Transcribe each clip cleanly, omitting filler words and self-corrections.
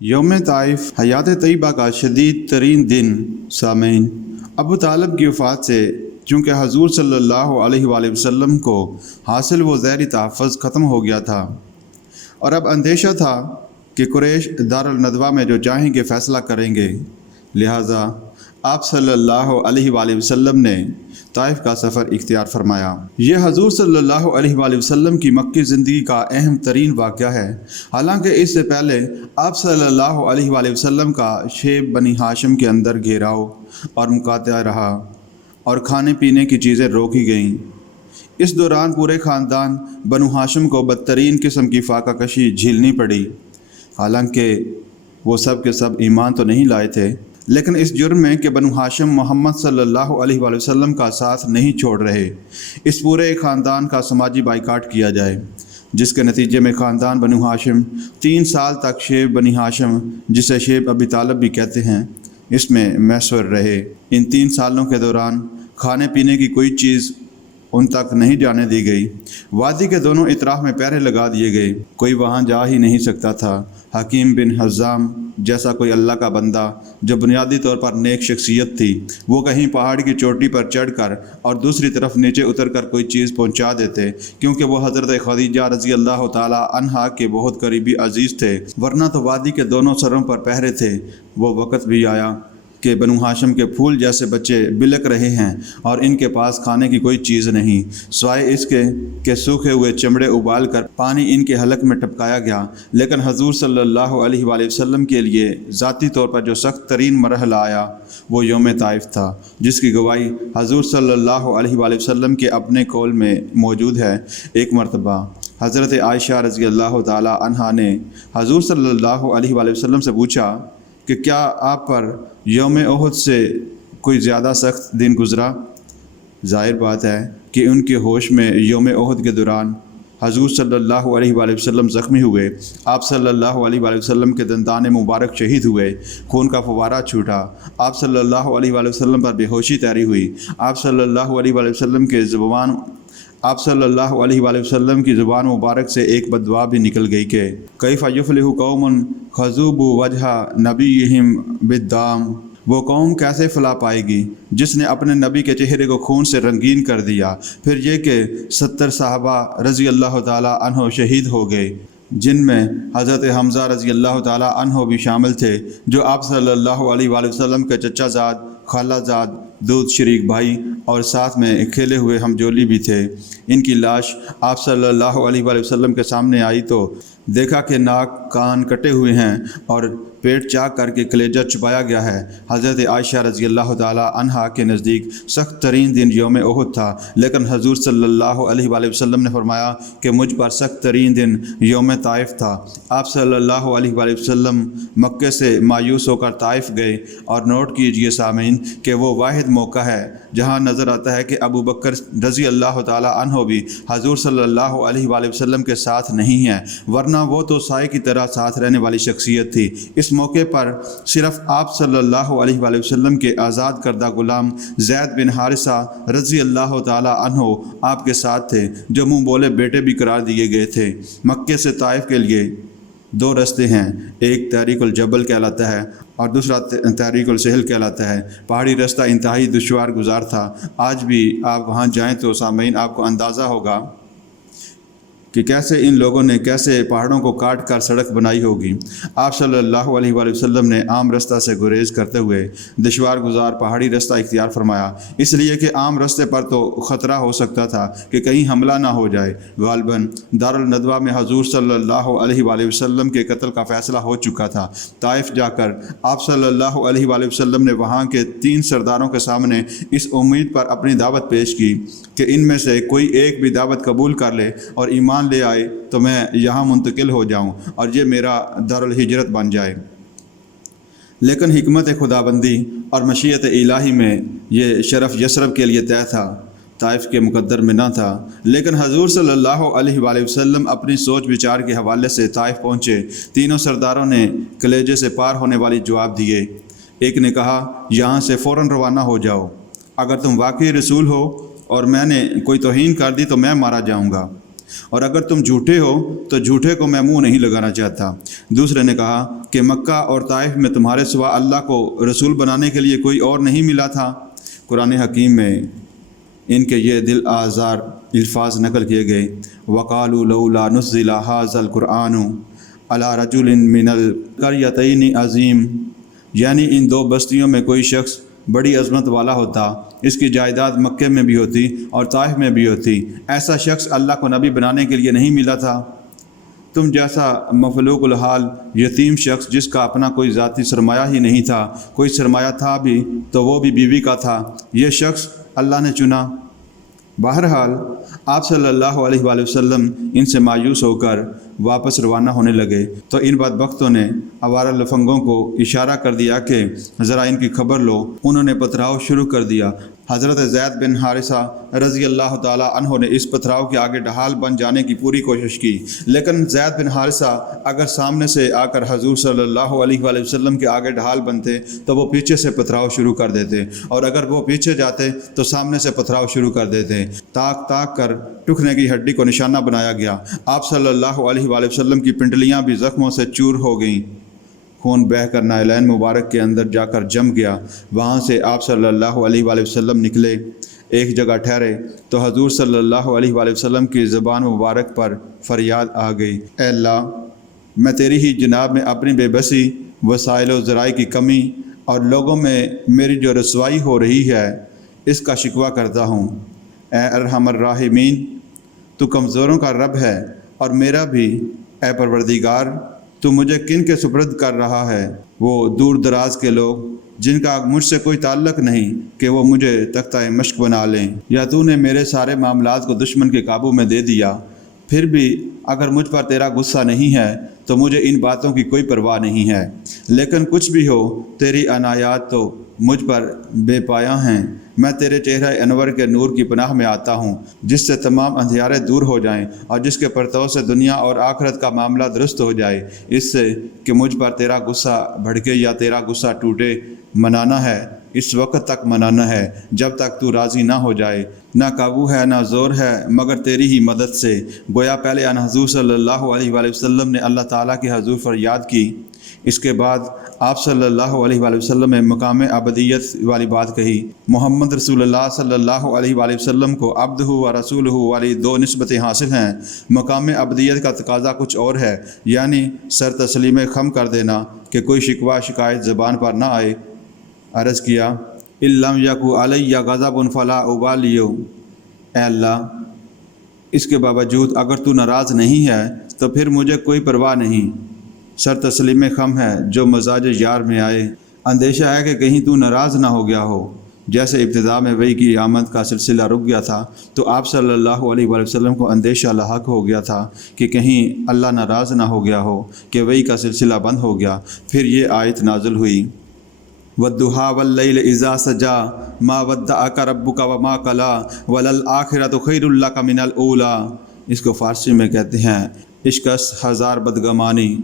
یوم طائف حیات طیبہ کا شدید ترین دن۔ سامعین، ابو طالب کی وفات سے چونکہ حضور صلی اللہ علیہ وآلہ وسلم کو حاصل وہ زہری تحفظ ختم ہو گیا تھا، اور اب اندیشہ تھا کہ قریش دارالندوہ میں جو چاہیں گے فیصلہ کریں گے، لہٰذا آپ صلی اللہ علیہ وآلہ وسلم نے طائف کا سفر اختیار فرمایا۔ یہ حضور صلی اللہ علیہ وآلہ وسلم کی مکی زندگی کا اہم ترین واقعہ ہے، حالانکہ اس سے پہلے آپ صلی اللہ علیہ وآلہ وسلم کا شیب بنی ہاشم کے اندر گھیراؤ اور مقاطعہ رہا اور کھانے پینے کی چیزیں روکی گئیں۔ اس دوران پورے خاندان بنو ہاشم کو بدترین قسم کی فاقہ کشی جھیلنی پڑی۔ حالانکہ وہ سب کے سب ایمان تو نہیں لائے تھے، لیکن اس جرم میں کہ بنو ہاشم محمد صلی اللہ علیہ وآلہ وسلم کا ساتھ نہیں چھوڑ رہے، اس پورے خاندان کا سماجی بائیکاٹ کیا جائے، جس کے نتیجے میں خاندان بنو ہاشم 3 سال تک شیب بنی ہاشم، جسے شیب ابی طالب بھی کہتے ہیں، اس میں محصور رہے۔ ان 3 سالوں کے دوران کھانے پینے کی کوئی چیز ان تک نہیں جانے دی گئی۔ وادی کے دونوں اطراف میں پہرے لگا دیے گئے، کوئی وہاں جا ہی نہیں سکتا تھا۔ حکیم بن حزام جیسا کوئی اللہ کا بندہ جو بنیادی طور پر نیک شخصیت تھی، وہ کہیں پہاڑ کی چوٹی پر چڑھ کر اور دوسری طرف نیچے اتر کر کوئی چیز پہنچا دیتے، کیونکہ وہ حضرت خدیجہ رضی اللہ تعالی عنہا کے بہت قریبی عزیز تھے، ورنہ تو وادی کے دونوں سروں پر پہرے تھے۔ وہ وقت بھی آیا کہ بنو ہاشم کے پھول جیسے بچے بلک رہے ہیں اور ان کے پاس کھانے کی کوئی چیز نہیں، سوائے اس کے کہ سوکھے ہوئے چمڑے ابال کر پانی ان کے حلق میں ٹپکایا گیا۔ لیکن حضور صلی اللہ علیہ وآلہ وسلم کے لیے ذاتی طور پر جو سخت ترین مرحلہ آیا وہ یوم طائف تھا، جس کی گواہی حضور صلی اللہ علیہ وآلہ وسلم کے اپنے قول میں موجود ہے۔ ایک مرتبہ حضرت عائشہ رضی اللہ تعالی عنہا نے حضور صلی اللہ علیہ وآلہ وسلم سے پوچھا کہ کیا آپ پر یوم احد سے کوئی زیادہ سخت دن گزرا؟ ظاہر بات ہے کہ ان کے ہوش میں یوم احد کے دوران حضور صلی اللہ علیہ وآلہ وسلم زخمی ہوئے، آپ صلی اللہ علیہ وآلہ وسلم کے دندان مبارک شہید ہوئے، خون کا فوارہ چھوٹا، آپ صلی اللہ علیہ وآلہ وسلم پر بے ہوشی طاری ہوئی، آپ صلی اللہ علیہ وآلہ وسلم کی زبان مبارک سے ایک بددعا بھی نکل گئی کہ کیف یفلح قوم خضوبوا وجہ نبیہم بالدام، وہ قوم کیسے فلاح پائے گی جس نے اپنے نبی کے چہرے کو خون سے رنگین کر دیا۔ پھر یہ کہ 70 صحابہ رضی اللہ تعالی عنہ شہید ہو گئے، جن میں حضرت حمزہ رضی اللہ تعالی عنہ بھی شامل تھے، جو آپ صلی اللہ علیہ وآلہ وسلم کے چچا زاد، خالہ زاد، دودھ شریک بھائی اور ساتھ میں کھیلے ہوئے ہمجولی بھی تھے۔ ان کی لاش آپ صلی اللہ علیہ وآلہ وسلم کے سامنے آئی تو دیکھا کہ ناک کان کٹے ہوئے ہیں اور پیٹ چاک کر کے کلیجہ چھپایا گیا ہے۔ حضرت عائشہ رضی اللہ تعالی عنہا کے نزدیک سخت ترین دن یوم احد تھا، لیکن حضور صلی اللہ علیہ وآلہ وسلم نے فرمایا کہ مجھ پر سخت ترین دن یوم طائف تھا۔ آپ صلی اللہ علیہ وآلہ وسلم مکے سے مایوس ہو کر طائف گئے، اور نوٹ کیجئے سامعین کہ وہ واحد موقع ہے جہاں نظر آتا ہے کہ ابو بکر رضی اللہ تعالی عنہ بھی حضور صلی اللہ علیہ وآلہ وسلم کے ساتھ نہیں ہیں، ورنہ وہ تو سائے کی طرح ساتھ رہنے والی شخصیت تھی۔ اس موقع پر صرف آپ صلی اللہ علیہ وآلہ وسلم کے آزاد کردہ غلام زید بن حارثہ رضی اللہ تعالی عنہ آپ کے ساتھ تھے، جو منہ بولے بیٹے بھی قرار دیے گئے تھے۔ مکے سے طائف کے لیے 2 رستے ہیں، ایک تحریک الجبل کہلاتا ہے اور دوسرا تحریک السہل کہلاتا ہے۔ پہاڑی رستہ انتہائی دشوار گزار تھا۔ آج بھی آپ وہاں جائیں تو سامعین آپ کو اندازہ ہوگا کہ کیسے ان لوگوں نے کیسے پہاڑوں کو کاٹ کر سڑک بنائی ہوگی۔ آپ صلی اللہ علیہ وآلہ وسلم نے عام رستہ سے گریز کرتے ہوئے دشوار گزار پہاڑی رستہ اختیار فرمایا، اس لیے کہ عام رستے پر تو خطرہ ہو سکتا تھا کہ کہیں حملہ نہ ہو جائے۔ غالباً دارالندوہ میں حضور صلی اللہ علیہ وآلہ وسلم کے قتل کا فیصلہ ہو چکا تھا۔ طائف جا کر آپ صلی اللہ علیہ وآلہ وسلم نے وہاں کے 3 سرداروں کے سامنے اس امید پر اپنی دعوت پیش کی کہ ان میں سے کوئی ایک بھی دعوت قبول کر لے اور ایمان لے آئے تو میں یہاں منتقل ہو جاؤں اور یہ میرا دارالہجرت بن جائے۔ لیکن حکمت خداوندی اور مشیت الہی میں یہ شرف یثرب کے لیے طے تھا، طائف کے مقدر میں نہ تھا۔ لیکن حضور صلی اللہ علیہ وآلہ وسلم اپنی سوچ بچار کے حوالے سے طائف پہنچے۔ تینوں سرداروں نے کلیجے سے پار ہونے والی جواب دیے۔ ایک نے کہا یہاں سے فوراً روانہ ہو جاؤ، اگر تم واقعی رسول ہو اور میں نے کوئی توہین کر دی تو میں مارا جاؤں گا، اور اگر تم جھوٹے ہو تو جھوٹے کو میں منہ نہیں لگانا چاہتا۔ دوسرے نے کہا کہ کہ مکہ اور طائف میں تمہارے سوا اللہ کو رسول بنانے کے لیے کوئی اور نہیں ملا تھا؟ قرآن حکیم میں ان کے یہ دل آزار الفاظ نقل کیے گئے، وقالوا لولا نزل هذا القرآن على رجل من القريتين عظیم، یعنی ان دو بستیوں میں کوئی شخص بڑی عظمت والا ہوتا، اس کی جائیداد مکے میں بھی ہوتی اور طائف میں بھی ہوتی، ایسا شخص اللہ کو نبی بنانے کے لیے نہیں ملا تھا؟ تم جیسا مفلوق الحال یتیم شخص جس کا اپنا کوئی ذاتی سرمایہ ہی نہیں تھا، کوئی سرمایہ تھا بھی تو وہ بھی بیوی کا تھا، یہ شخص اللہ نے چنا۔ بہرحال آپ صلی اللہ علیہ وآلہ وسلم ان سے مایوس ہو کر واپس روانہ ہونے لگے تو ان بدبختوں نے آوارہ لفنگوں کو اشارہ کر دیا کہ ذرا ان کی خبر لو۔ انہوں نے پتھراؤ شروع کر دیا۔ حضرت زید بن حارثہ رضی اللہ تعالیٰ عنہ نے اس پتھراؤ کے آگے ڈھال بن جانے کی پوری کوشش کی، لیکن زید بن حارثہ اگر سامنے سے آ کر حضور صلی اللہ علیہ وآلہ وسلم کے آگے ڈھال بنتے تو وہ پیچھے سے پتھراؤ شروع کر دیتے، اور اگر وہ پیچھے جاتے تو سامنے سے پتھراؤ شروع کر دیتے۔ تاک تاک کر ٹخنے کی ہڈی کو نشانہ بنایا گیا۔ آپ صلی اللہ علیہ وآلہ وسلم کی پنڈلیاں بھی زخموں سے چور ہو گئیں، خون بہہ کر نعلین مبارک کے اندر جا کر جم گیا۔ وہاں سے آپ صلی اللہ علیہ وآلہ وسلم نکلے، ایک جگہ ٹھہرے تو حضور صلی اللہ علیہ وآلہ وسلم کی زبان مبارک پر فریاد آ گئی، اے اللہ، میں تیری ہی جناب میں اپنی بے بسی، وسائل و ذرائع کی کمی اور لوگوں میں میری جو رسوائی ہو رہی ہے اس کا شکوہ کرتا ہوں۔ اے ارحم الراحمین، تو کمزوروں کا رب ہے اور میرا بھی۔ اے پروردگار، تو مجھے کن کے سپرد کر رہا ہے؟ وہ دور دراز کے لوگ جن کا مجھ سے کوئی تعلق نہیں کہ وہ مجھے تختہ مشق بنا لیں، یا تو نے میرے سارے معاملات کو دشمن کے قابو میں دے دیا؟ پھر بھی اگر مجھ پر تیرا غصہ نہیں ہے تو مجھے ان باتوں کی کوئی پرواہ نہیں ہے، لیکن کچھ بھی ہو تیری عنایات تو مجھ پر بے پایاں ہیں۔ میں تیرے چہرہ انور کے نور کی پناہ میں آتا ہوں، جس سے تمام اندھیارے دور ہو جائیں اور جس کے پرتو سے دنیا اور آخرت کا معاملہ درست ہو جائے، اس سے کہ مجھ پر تیرا غصہ بھڑکے یا تیرا غصہ ٹوٹے۔ منانا ہے، اس وقت تک منانا ہے جب تک تو راضی نہ ہو جائے۔ نہ قابو ہے نہ زور ہے مگر تیری ہی مدد سے۔ گویا پہلے ان حضور صلی اللہ علیہ وآلہ وسلم نے اللہ تعالیٰ کی حضور فریاد کی، اس کے بعد آپ صلی اللہ علیہ وآلہ وسلم نے مقام عبدیت والی بات کہی۔ محمد رسول اللہ صلی اللہ علیہ وآلہ وسلم کو عبدہ و رسولہ والی دو نسبتیں حاصل ہیں۔ مقام عبدیت کا تقاضا کچھ اور ہے، یعنی سر تسلیم خم کر دینا کہ کوئی شکوہ شکایت زبان پر نہ آئے۔ عرض کیا، اِلَّمْ یَکُ عَلَیَّ غَضَبٌ فَلَا أُبَالِیُ، اے اللہ، اس کے باوجود اگر تو ناراض نہیں ہے تو پھر مجھے کوئی پرواہ نہیں۔ سر تسلیم خم ہے جو مزاج یار میں آئے۔ اندیشہ ہے کہ کہیں تو ناراض نہ ہو گیا ہو۔ جیسے ابتدا میں وحی کی آمد کا سلسلہ رک گیا تھا تو آپ صلی اللہ علیہ وآلہ وسلم کو اندیشہ لاحق ہو گیا تھا کہ کہیں اللہ ناراض نہ ہو گیا ہو کہ وحی کا سلسلہ بند ہو گیا۔ پھر یہ آیت نازل ہوئی، وَالضُّحَىٰ وَاللَّيْلِ إِذَا سَجَىٰ مَا وَدَّعَكَ رَبُّكَ وَمَا قَلَىٰ وَلَلْآخِرَةُ خَيْرٌ لَكَ مِنَ الْأُولَىٰ۔ اس کو فارسی میں کہتے ہیں عشقس ہزار بدگمانی،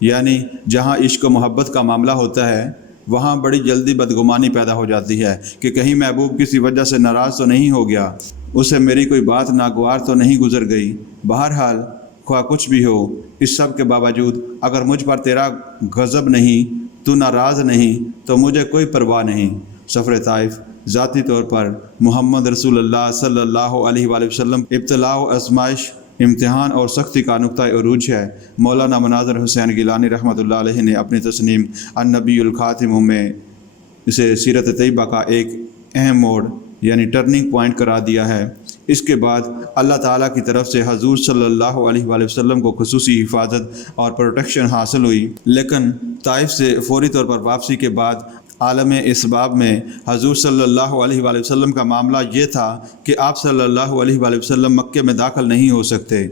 یعنی جہاں عشق و محبت کا معاملہ ہوتا ہے وہاں بڑی جلدی بدگمانی پیدا ہو جاتی ہے کہ کہیں محبوب کسی وجہ سے ناراض تو نہیں ہو گیا، اسے میری کوئی بات ناگوار تو نہیں گزر گئی۔ بہرحال خواہ کچھ بھی ہو، اس سب کے باوجود اگر مجھ پر تیرا غضب نہیں، تو ناراض نہیں تو مجھے کوئی پرواہ نہیں۔ سفر طائف ذاتی طور پر محمد رسول اللہ صلی اللہ علیہ وآلہ وسلم ابتلاء و آزمائش، امتحان اور سختی کا نقطہ عروج ہے۔ مولانا مناظر حسین گیلانی رحمۃ اللہ علیہ نے اپنی تصنیم النبی الخاتم میں اسے سیرت طیبہ کا ایک اہم موڑ یعنی ٹرننگ پوائنٹ قرار دیا ہے۔ اس کے بعد اللہ تعالیٰ کی طرف سے حضور صلی اللہ علیہ وآلہ وسلم کو خصوصی حفاظت اور پروٹیکشن حاصل ہوئی، لیکن طائف سے فوری طور پر واپسی کے بعد عالم اسباب میں حضور صلی اللہ علیہ وآلہ وسلم کا معاملہ یہ تھا کہ آپ صلی اللہ علیہ وآلہ وسلم مکے میں داخل نہیں ہو سکتے۔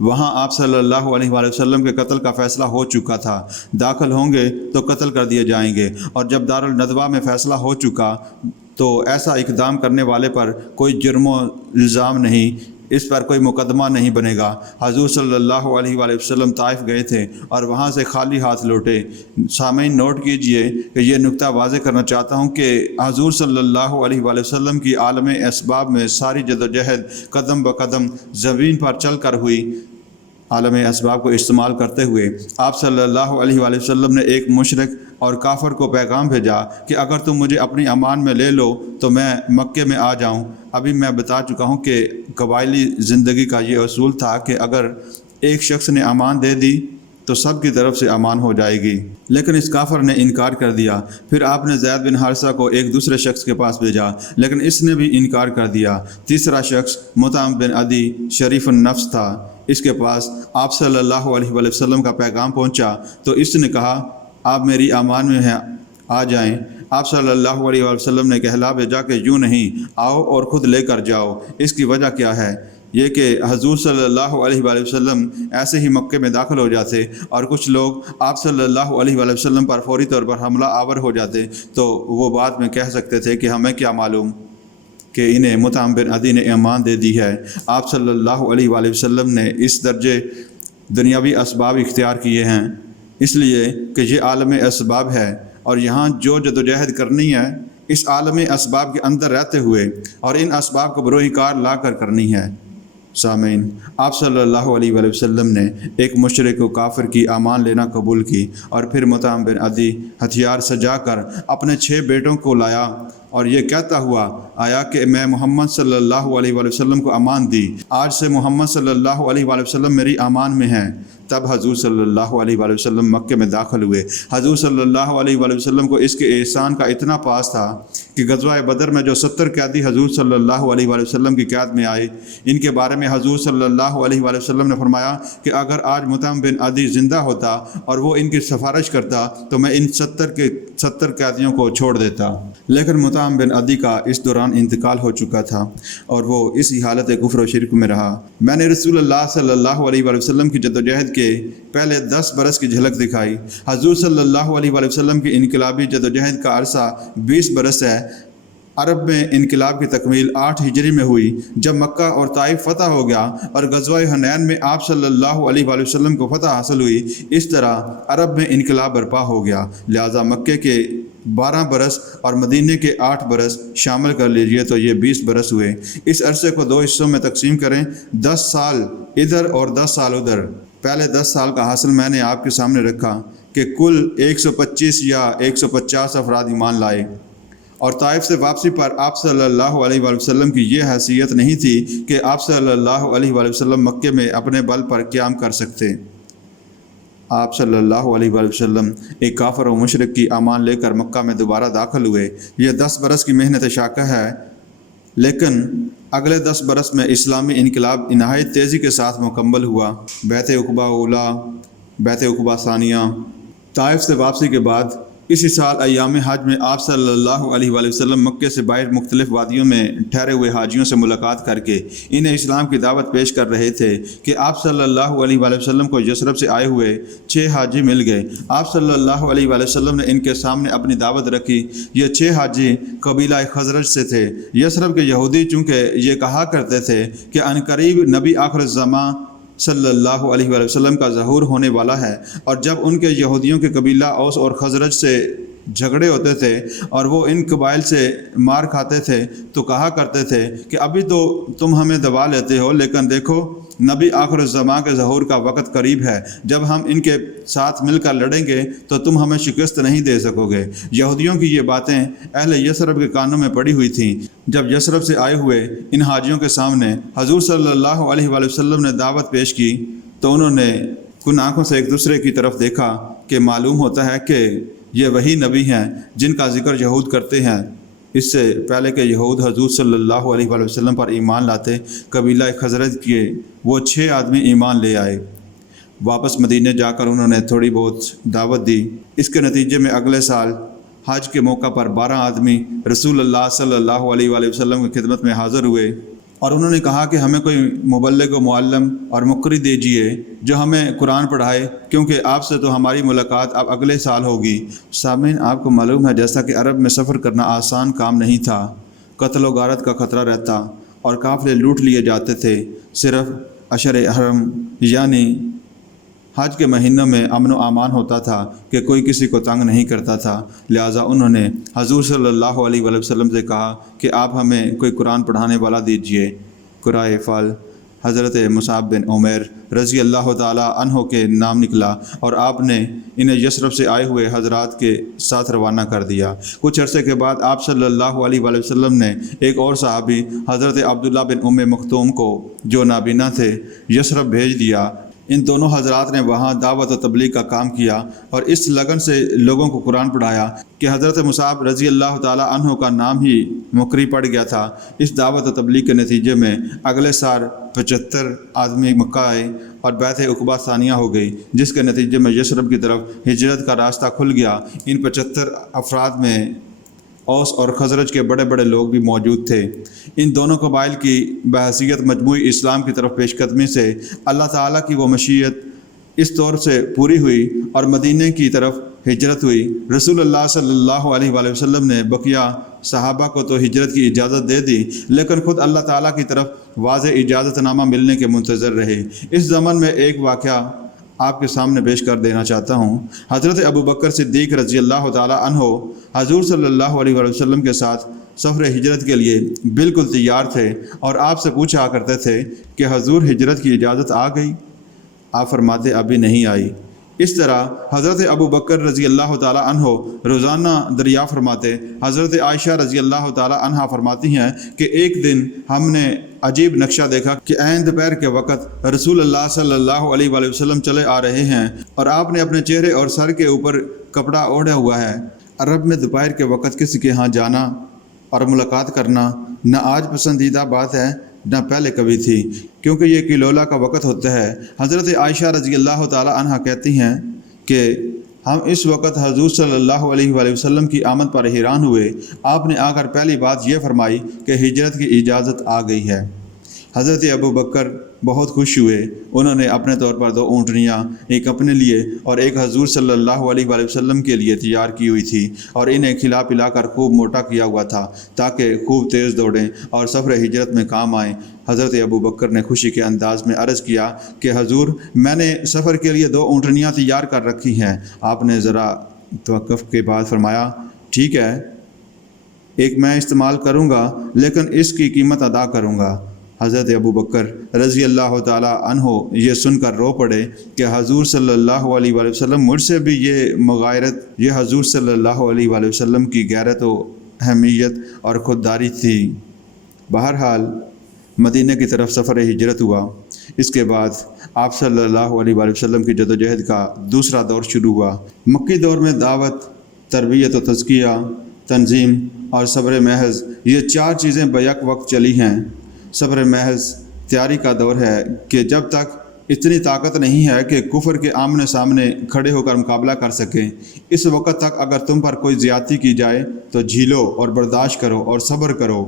وہاں آپ صلی اللہ علیہ وآلہ وسلم کے قتل کا فیصلہ ہو چکا تھا، داخل ہوں گے تو قتل کر دیے جائیں گے، اور جب دارالندوہ میں فیصلہ ہو چکا تو ایسا اقدام کرنے والے پر کوئی جرم و الزام نہیں، اس پر کوئی مقدمہ نہیں بنے گا۔ حضور صلی اللہ علیہ وآلہ وسلم طائف گئے تھے اور وہاں سے خالی ہاتھ لوٹے۔ سامعین نوٹ کیجئے کہ یہ نقطہ واضح کرنا چاہتا ہوں کہ حضور صلی اللہ علیہ وآلہ وسلم کی عالم اسباب میں ساری جدوجہد قدم بقدم زمین پر چل کر ہوئی۔ عالم اسباب کو استعمال کرتے ہوئے آپ صلی اللہ علیہ وآلہ وسلم نے ایک مشرک اور کافر کو پیغام بھیجا کہ اگر تم مجھے اپنی امان میں لے لو تو میں مکے میں آ جاؤں۔ ابھی میں بتا چکا ہوں کہ قبائلی زندگی کا یہ اصول تھا کہ اگر ایک شخص نے امان دے دی تو سب کی طرف سے امان ہو جائے گی، لیکن اس کافر نے انکار کر دیا۔ پھر آپ نے زید بن حارثہ کو ایک دوسرے شخص کے پاس بھیجا، لیکن اس نے بھی انکار کر دیا۔ تیسرا شخص مطعم بن عدی شریف النفس تھا، اس کے پاس آپ صلی اللہ علیہ وآلہ وسلم کا پیغام پہنچا تو اس نے کہا آپ میری امان میں ہیں، آ جائیں۔ آپ صلی اللہ علیہ وآلہ وسلم نے کہلا بھیجا کہ یوں نہیں، آؤ اور خود لے کر جاؤ۔ اس کی وجہ کیا ہے؟ یہ کہ حضور صلی اللہ علیہ وآلہ وسلم ایسے ہی مکے میں داخل ہو جاتے اور کچھ لوگ آپ صلی اللہ علیہ وآلہ وسلم پر فوری طور پر حملہ آور ہو جاتے تو وہ بعد میں کہہ سکتے تھے کہ ہمیں کیا معلوم کہ انہیں مطعم بن عدی نے امان دے دی ہے۔ آپ صلی اللہ علیہ وآلہ وسلم نے اس درجے دنیاوی اسباب اختیار کیے ہیں، اس لیے کہ یہ عالم اسباب ہے اور یہاں جو جدوجہد کرنی ہے اس عالم اسباب کے اندر رہتے ہوئے اور ان اسباب کو بروئے کار لا کر کرنی ہے۔ سامعین، آپ صلی اللہ علیہ وآلہ وسلم نے ایک مشرک و کافر کی امان لینا قبول کی اور پھر مطعم بن عدی ہتھیار سجا کر اپنے 6 بیٹوں کو لایا اور یہ کہتا ہوا آیا کہ میں محمد صلی اللہ علیہ وآلہ وسلم کو امان دی، آج سے محمد صلی اللہ علیہ وآلہ وسلم میری امان میں ہیں۔ تب حضور صلی اللہ علیہ وآلہ وسلم مکے میں داخل ہوئے۔ حضور صلی اللہ علیہ وآلہ وسلم کو اس کے احسان کا اتنا پاس تھا کہ غزوہ بدر میں جو 70 قیدی حضور صلی اللہ علیہ وآلہ وسلم کی قید میں آئے، ان کے بارے میں حضور صلی اللہ علیہ وآلہ وسلم نے فرمایا کہ اگر آج مطعم بن عدی زندہ ہوتا اور وہ ان کی سفارش کرتا تو میں ان 70 قیدیوں کو چھوڑ دیتا، لیکن مطعم بن عدی کا اس دوران انتقال ہو چکا تھا اور وہ اسی حالت کفر و شرک میں رہا۔ میں نے رسول اللہ صلی اللہ علیہ وآلہ وسلم کی جدوجہد کے پہلے 10 برس کی جھلک دکھائی۔ حضور صلی اللہ علیہ وآلہ وسلم کی انقلابی جدوجہد کا عرصہ 20 برس ہے۔ عرب میں انقلاب کی تکمیل 8 ہجری میں ہوئی جب مکہ اور طائف فتح ہو گیا اور غزوہ حنین میں آپ صلی اللہ علیہ وآلہ وسلم کو فتح حاصل ہوئی۔ اس طرح عرب میں انقلاب برپا ہو گیا، لہٰذا مکے کے 12 برس اور مدینے کے 8 برس شامل کر لیجئے تو یہ 20 برس ہوئے۔ اس عرصے کو 2 حصوں میں تقسیم کریں، 10 سال ادھر اور 10 سال ادھر۔ پہلے 10 سال کا حاصل میں نے آپ کے سامنے رکھا کہ کل 125 یا 150 افراد ایمان لائے، اور طائف سے واپسی پر آپ صلی اللہ علیہ وآلہ وسلم کی یہ حیثیت نہیں تھی کہ آپ صلی اللہ علیہ وآلہ وسلم مکے میں اپنے بل پر قیام کر سکتے۔ آپ صلی اللہ علیہ وآلہ وسلم ایک کافر و مشرک کی امان لے کر مکہ میں دوبارہ داخل ہوئے۔ یہ 10 برس کی محنت شاقہ ہے، لیکن اگلے 10 برس میں اسلامی انقلاب نہایت تیزی کے ساتھ مکمل ہوا۔ بیعت عقبہ اولیٰ، بیعت عقبہ ثانیہ۔ طائف سے واپسی کے بعد اسی سال ایام حج میں آپ صلی اللہ علیہ وآلہ وسلم مکے سے باہر مختلف وادیوں میں ٹھہرے ہوئے حاجیوں سے ملاقات کر کے انہیں اسلام کی دعوت پیش کر رہے تھے کہ آپ صلی اللہ علیہ وآلہ وسلم کو یثرب سے آئے ہوئے 6 حاجی مل گئے۔ آپ صلی اللہ علیہ وآلہ وسلم نے ان کے سامنے اپنی دعوت رکھی۔ یہ 6 حاجی قبیلہ خزرج سے تھے۔ یثرب کے یہودی چونکہ یہ کہا کرتے تھے کہ عنقریب نبی آخر الزماں صلی اللہ علیہ وآلہ وسلم کا ظہور ہونے والا ہے، اور جب ان کے یہودیوں کے قبیلہ اوس اور خزرج سے جھگڑے ہوتے تھے اور وہ ان قبائل سے مار کھاتے تھے تو کہا کرتے تھے کہ ابھی تو تم ہمیں دبا لیتے ہو، لیکن دیکھو نبی آخر الزماں کے ظہور کا وقت قریب ہے، جب ہم ان کے ساتھ مل کر لڑیں گے تو تم ہمیں شکست نہیں دے سکو گے۔ یہودیوں کی یہ باتیں اہل یثرب کے کانوں میں پڑی ہوئی تھیں۔ جب یثرب سے آئے ہوئے ان حاجیوں کے سامنے حضور صلی اللہ علیہ وآلہ وسلم نے دعوت پیش کی تو انہوں نے کن آنکھوں سے ایک دوسرے کی طرف دیکھا کہ معلوم ہوتا ہے کہ یہ وہی نبی ہیں جن کا ذکر یہود کرتے ہیں۔ اس سے پہلے کہ یہود حضور صلی اللہ علیہ وآلہ وسلم پر ایمان لاتے، قبیلہ خزرج کے وہ 6 آدمی ایمان لے آئے۔ واپس مدینے جا کر انہوں نے تھوڑی بہت دعوت دی۔ اس کے نتیجے میں اگلے سال حج کے موقع پر 12 آدمی رسول اللہ صلی اللہ علیہ وآلہ وسلم کی خدمت میں حاضر ہوئے اور انہوں نے کہا کہ ہمیں کوئی مبلغ و معلم اور مقری دیجیے جو ہمیں قرآن پڑھائے، کیونکہ آپ سے تو ہماری ملاقات اب اگلے سال ہوگی۔ سامعین، آپ کو معلوم ہے جیسا کہ عرب میں سفر کرنا آسان کام نہیں تھا، قتل و غارت کا خطرہ رہتا اور قافلے لوٹ لیے جاتے تھے۔ صرف اشر حرم یعنی حج کے مہینوں میں امن و امان ہوتا تھا کہ کوئی کسی کو تنگ نہیں کرتا تھا، لہٰذا انہوں نے حضور صلی اللہ علیہ وسلم سے کہا کہ آپ ہمیں کوئی قرآن پڑھانے والا دیجئے۔ قرائے فال حضرت مصعب بن عمیر رضی اللہ تعالی عنہ کے نام نکلا اور آپ نے انہیں یثرب سے آئے ہوئے حضرات کے ساتھ روانہ کر دیا۔ کچھ عرصے کے بعد آپ صلی اللہ علیہ وآلہ وسلم نے ایک اور صحابی حضرت عبداللہ بن ام مکتوم کو جو نابینا تھے یثرب بھیج دیا۔ ان دونوں حضرات نے وہاں دعوت و تبلیغ کا کام کیا اور اس لگن سے لوگوں کو قرآن پڑھایا کہ حضرت مصعب رضی اللہ تعالی عنہ کا نام ہی مقری پڑ گیا تھا۔ اس دعوت و تبلیغ کے نتیجے میں اگلے سال 75 آدمی مکہ آئے اور بیعت عقبہ ثانیہ ہو گئی، جس کے نتیجے میں یثرب کی طرف ہجرت کا راستہ کھل گیا۔ ان 75 افراد میں اوس اور خزرج کے بڑے بڑے لوگ بھی موجود تھے۔ ان دونوں قبائل کی بحیثیت مجموعی اسلام کی طرف پیش قدمی سے اللہ تعالیٰ کی وہ مشیت اس طور سے پوری ہوئی اور مدینہ کی طرف ہجرت ہوئی۔ رسول اللہ صلی اللہ علیہ وآلہ وسلم نے بقیہ صحابہ کو تو ہجرت کی اجازت دے دی، لیکن خود اللہ تعالیٰ کی طرف واضح اجازت نامہ ملنے کے منتظر رہے۔ اس زمن میں ایک واقعہ آپ کے سامنے پیش کر دینا چاہتا ہوں۔ حضرت ابوبکر صدیق رضی اللہ تعالی عنہ حضور صلی اللہ علیہ وآلہ وسلم کے ساتھ سفر ہجرت کے لیے بالکل تیار تھے اور آپ سے پوچھا کرتے تھے کہ حضور ہجرت کی اجازت آ گئی؟ آپ فرماتے ابھی نہیں آئی۔ اس طرح حضرت ابوبکر رضی اللہ تعالی عنہ روزانہ دریافت فرماتے۔ حضرت عائشہ رضی اللہ تعالی عنہ فرماتی ہیں کہ ایک دن ہم نے عجیب نقشہ دیکھا کہ عین دوپہر کے وقت رسول اللہ صلی اللہ علیہ وآلہ وسلم چلے آ رہے ہیں اور آپ نے اپنے چہرے اور سر کے اوپر کپڑا اوڑھا ہوا ہے۔ عرب میں دوپہر کے وقت کسی کے ہاں جانا اور ملاقات کرنا نہ آج پسندیدہ بات ہے نہ پہلے کبھی تھی، کیونکہ یہ کلولہ کا وقت ہوتا ہے۔ حضرت عائشہ رضی اللہ تعالی عنہ کہتی ہیں کہ ہم اس وقت حضور صلی اللہ علیہ وآلہ وسلم کی آمد پر حیران ہوئے۔ آپ نے آ کر پہلی بات یہ فرمائی کہ ہجرت کی اجازت آ گئی ہے۔ حضرت ابوبکر بہت خوش ہوئے۔ انہوں نے اپنے طور پر 2 اونٹنیاں، ایک اپنے لیے اور ایک حضور صلی اللہ علیہ وآلہ وسلم کے لیے تیار کی ہوئی تھی اور انہیں کھلا پلا کر خوب موٹا کیا ہوا تھا تاکہ خوب تیز دوڑیں اور سفر ہجرت میں کام آئیں۔ حضرت ابوبکر نے خوشی کے انداز میں عرض کیا کہ حضور میں نے سفر کے لیے 2 اونٹنیاں تیار کر رکھی ہیں۔ آپ نے ذرا توقف کے بعد فرمایا ٹھیک ہے، ایک میں استعمال کروں گا لیکن اس کی قیمت ادا کروں گا۔ حضرت ابوبکر رضی اللہ تعالی عنہ یہ سن کر رو پڑے کہ حضور صلی اللہ علیہ وآلہ وسلم مجھ سے بھی یہ مغائرت، یہ حضور صلی اللہ علیہ وآلہ وسلم کی غیرت و اہمیت اور خودداری تھی۔ بہرحال مدینہ کی طرف سفر ہجرت ہوا۔ اس کے بعد آپ صلی اللہ علیہ وآلہ وسلم کی جدوجہد کا دوسرا دور شروع ہوا۔ مکی دور میں دعوت، تربیت و تزکیہ، تنظیم اور صبر محض یہ 4 چیزیں بیک وقت چلی ہیں۔ صبر محض تیاری کا دور ہے کہ جب تک اتنی طاقت نہیں ہے کہ کفر کے آمنے سامنے کھڑے ہو کر مقابلہ کر سکیں، اس وقت تک اگر تم پر کوئی زیادتی کی جائے تو جھیلو اور برداشت کرو اور صبر کرو۔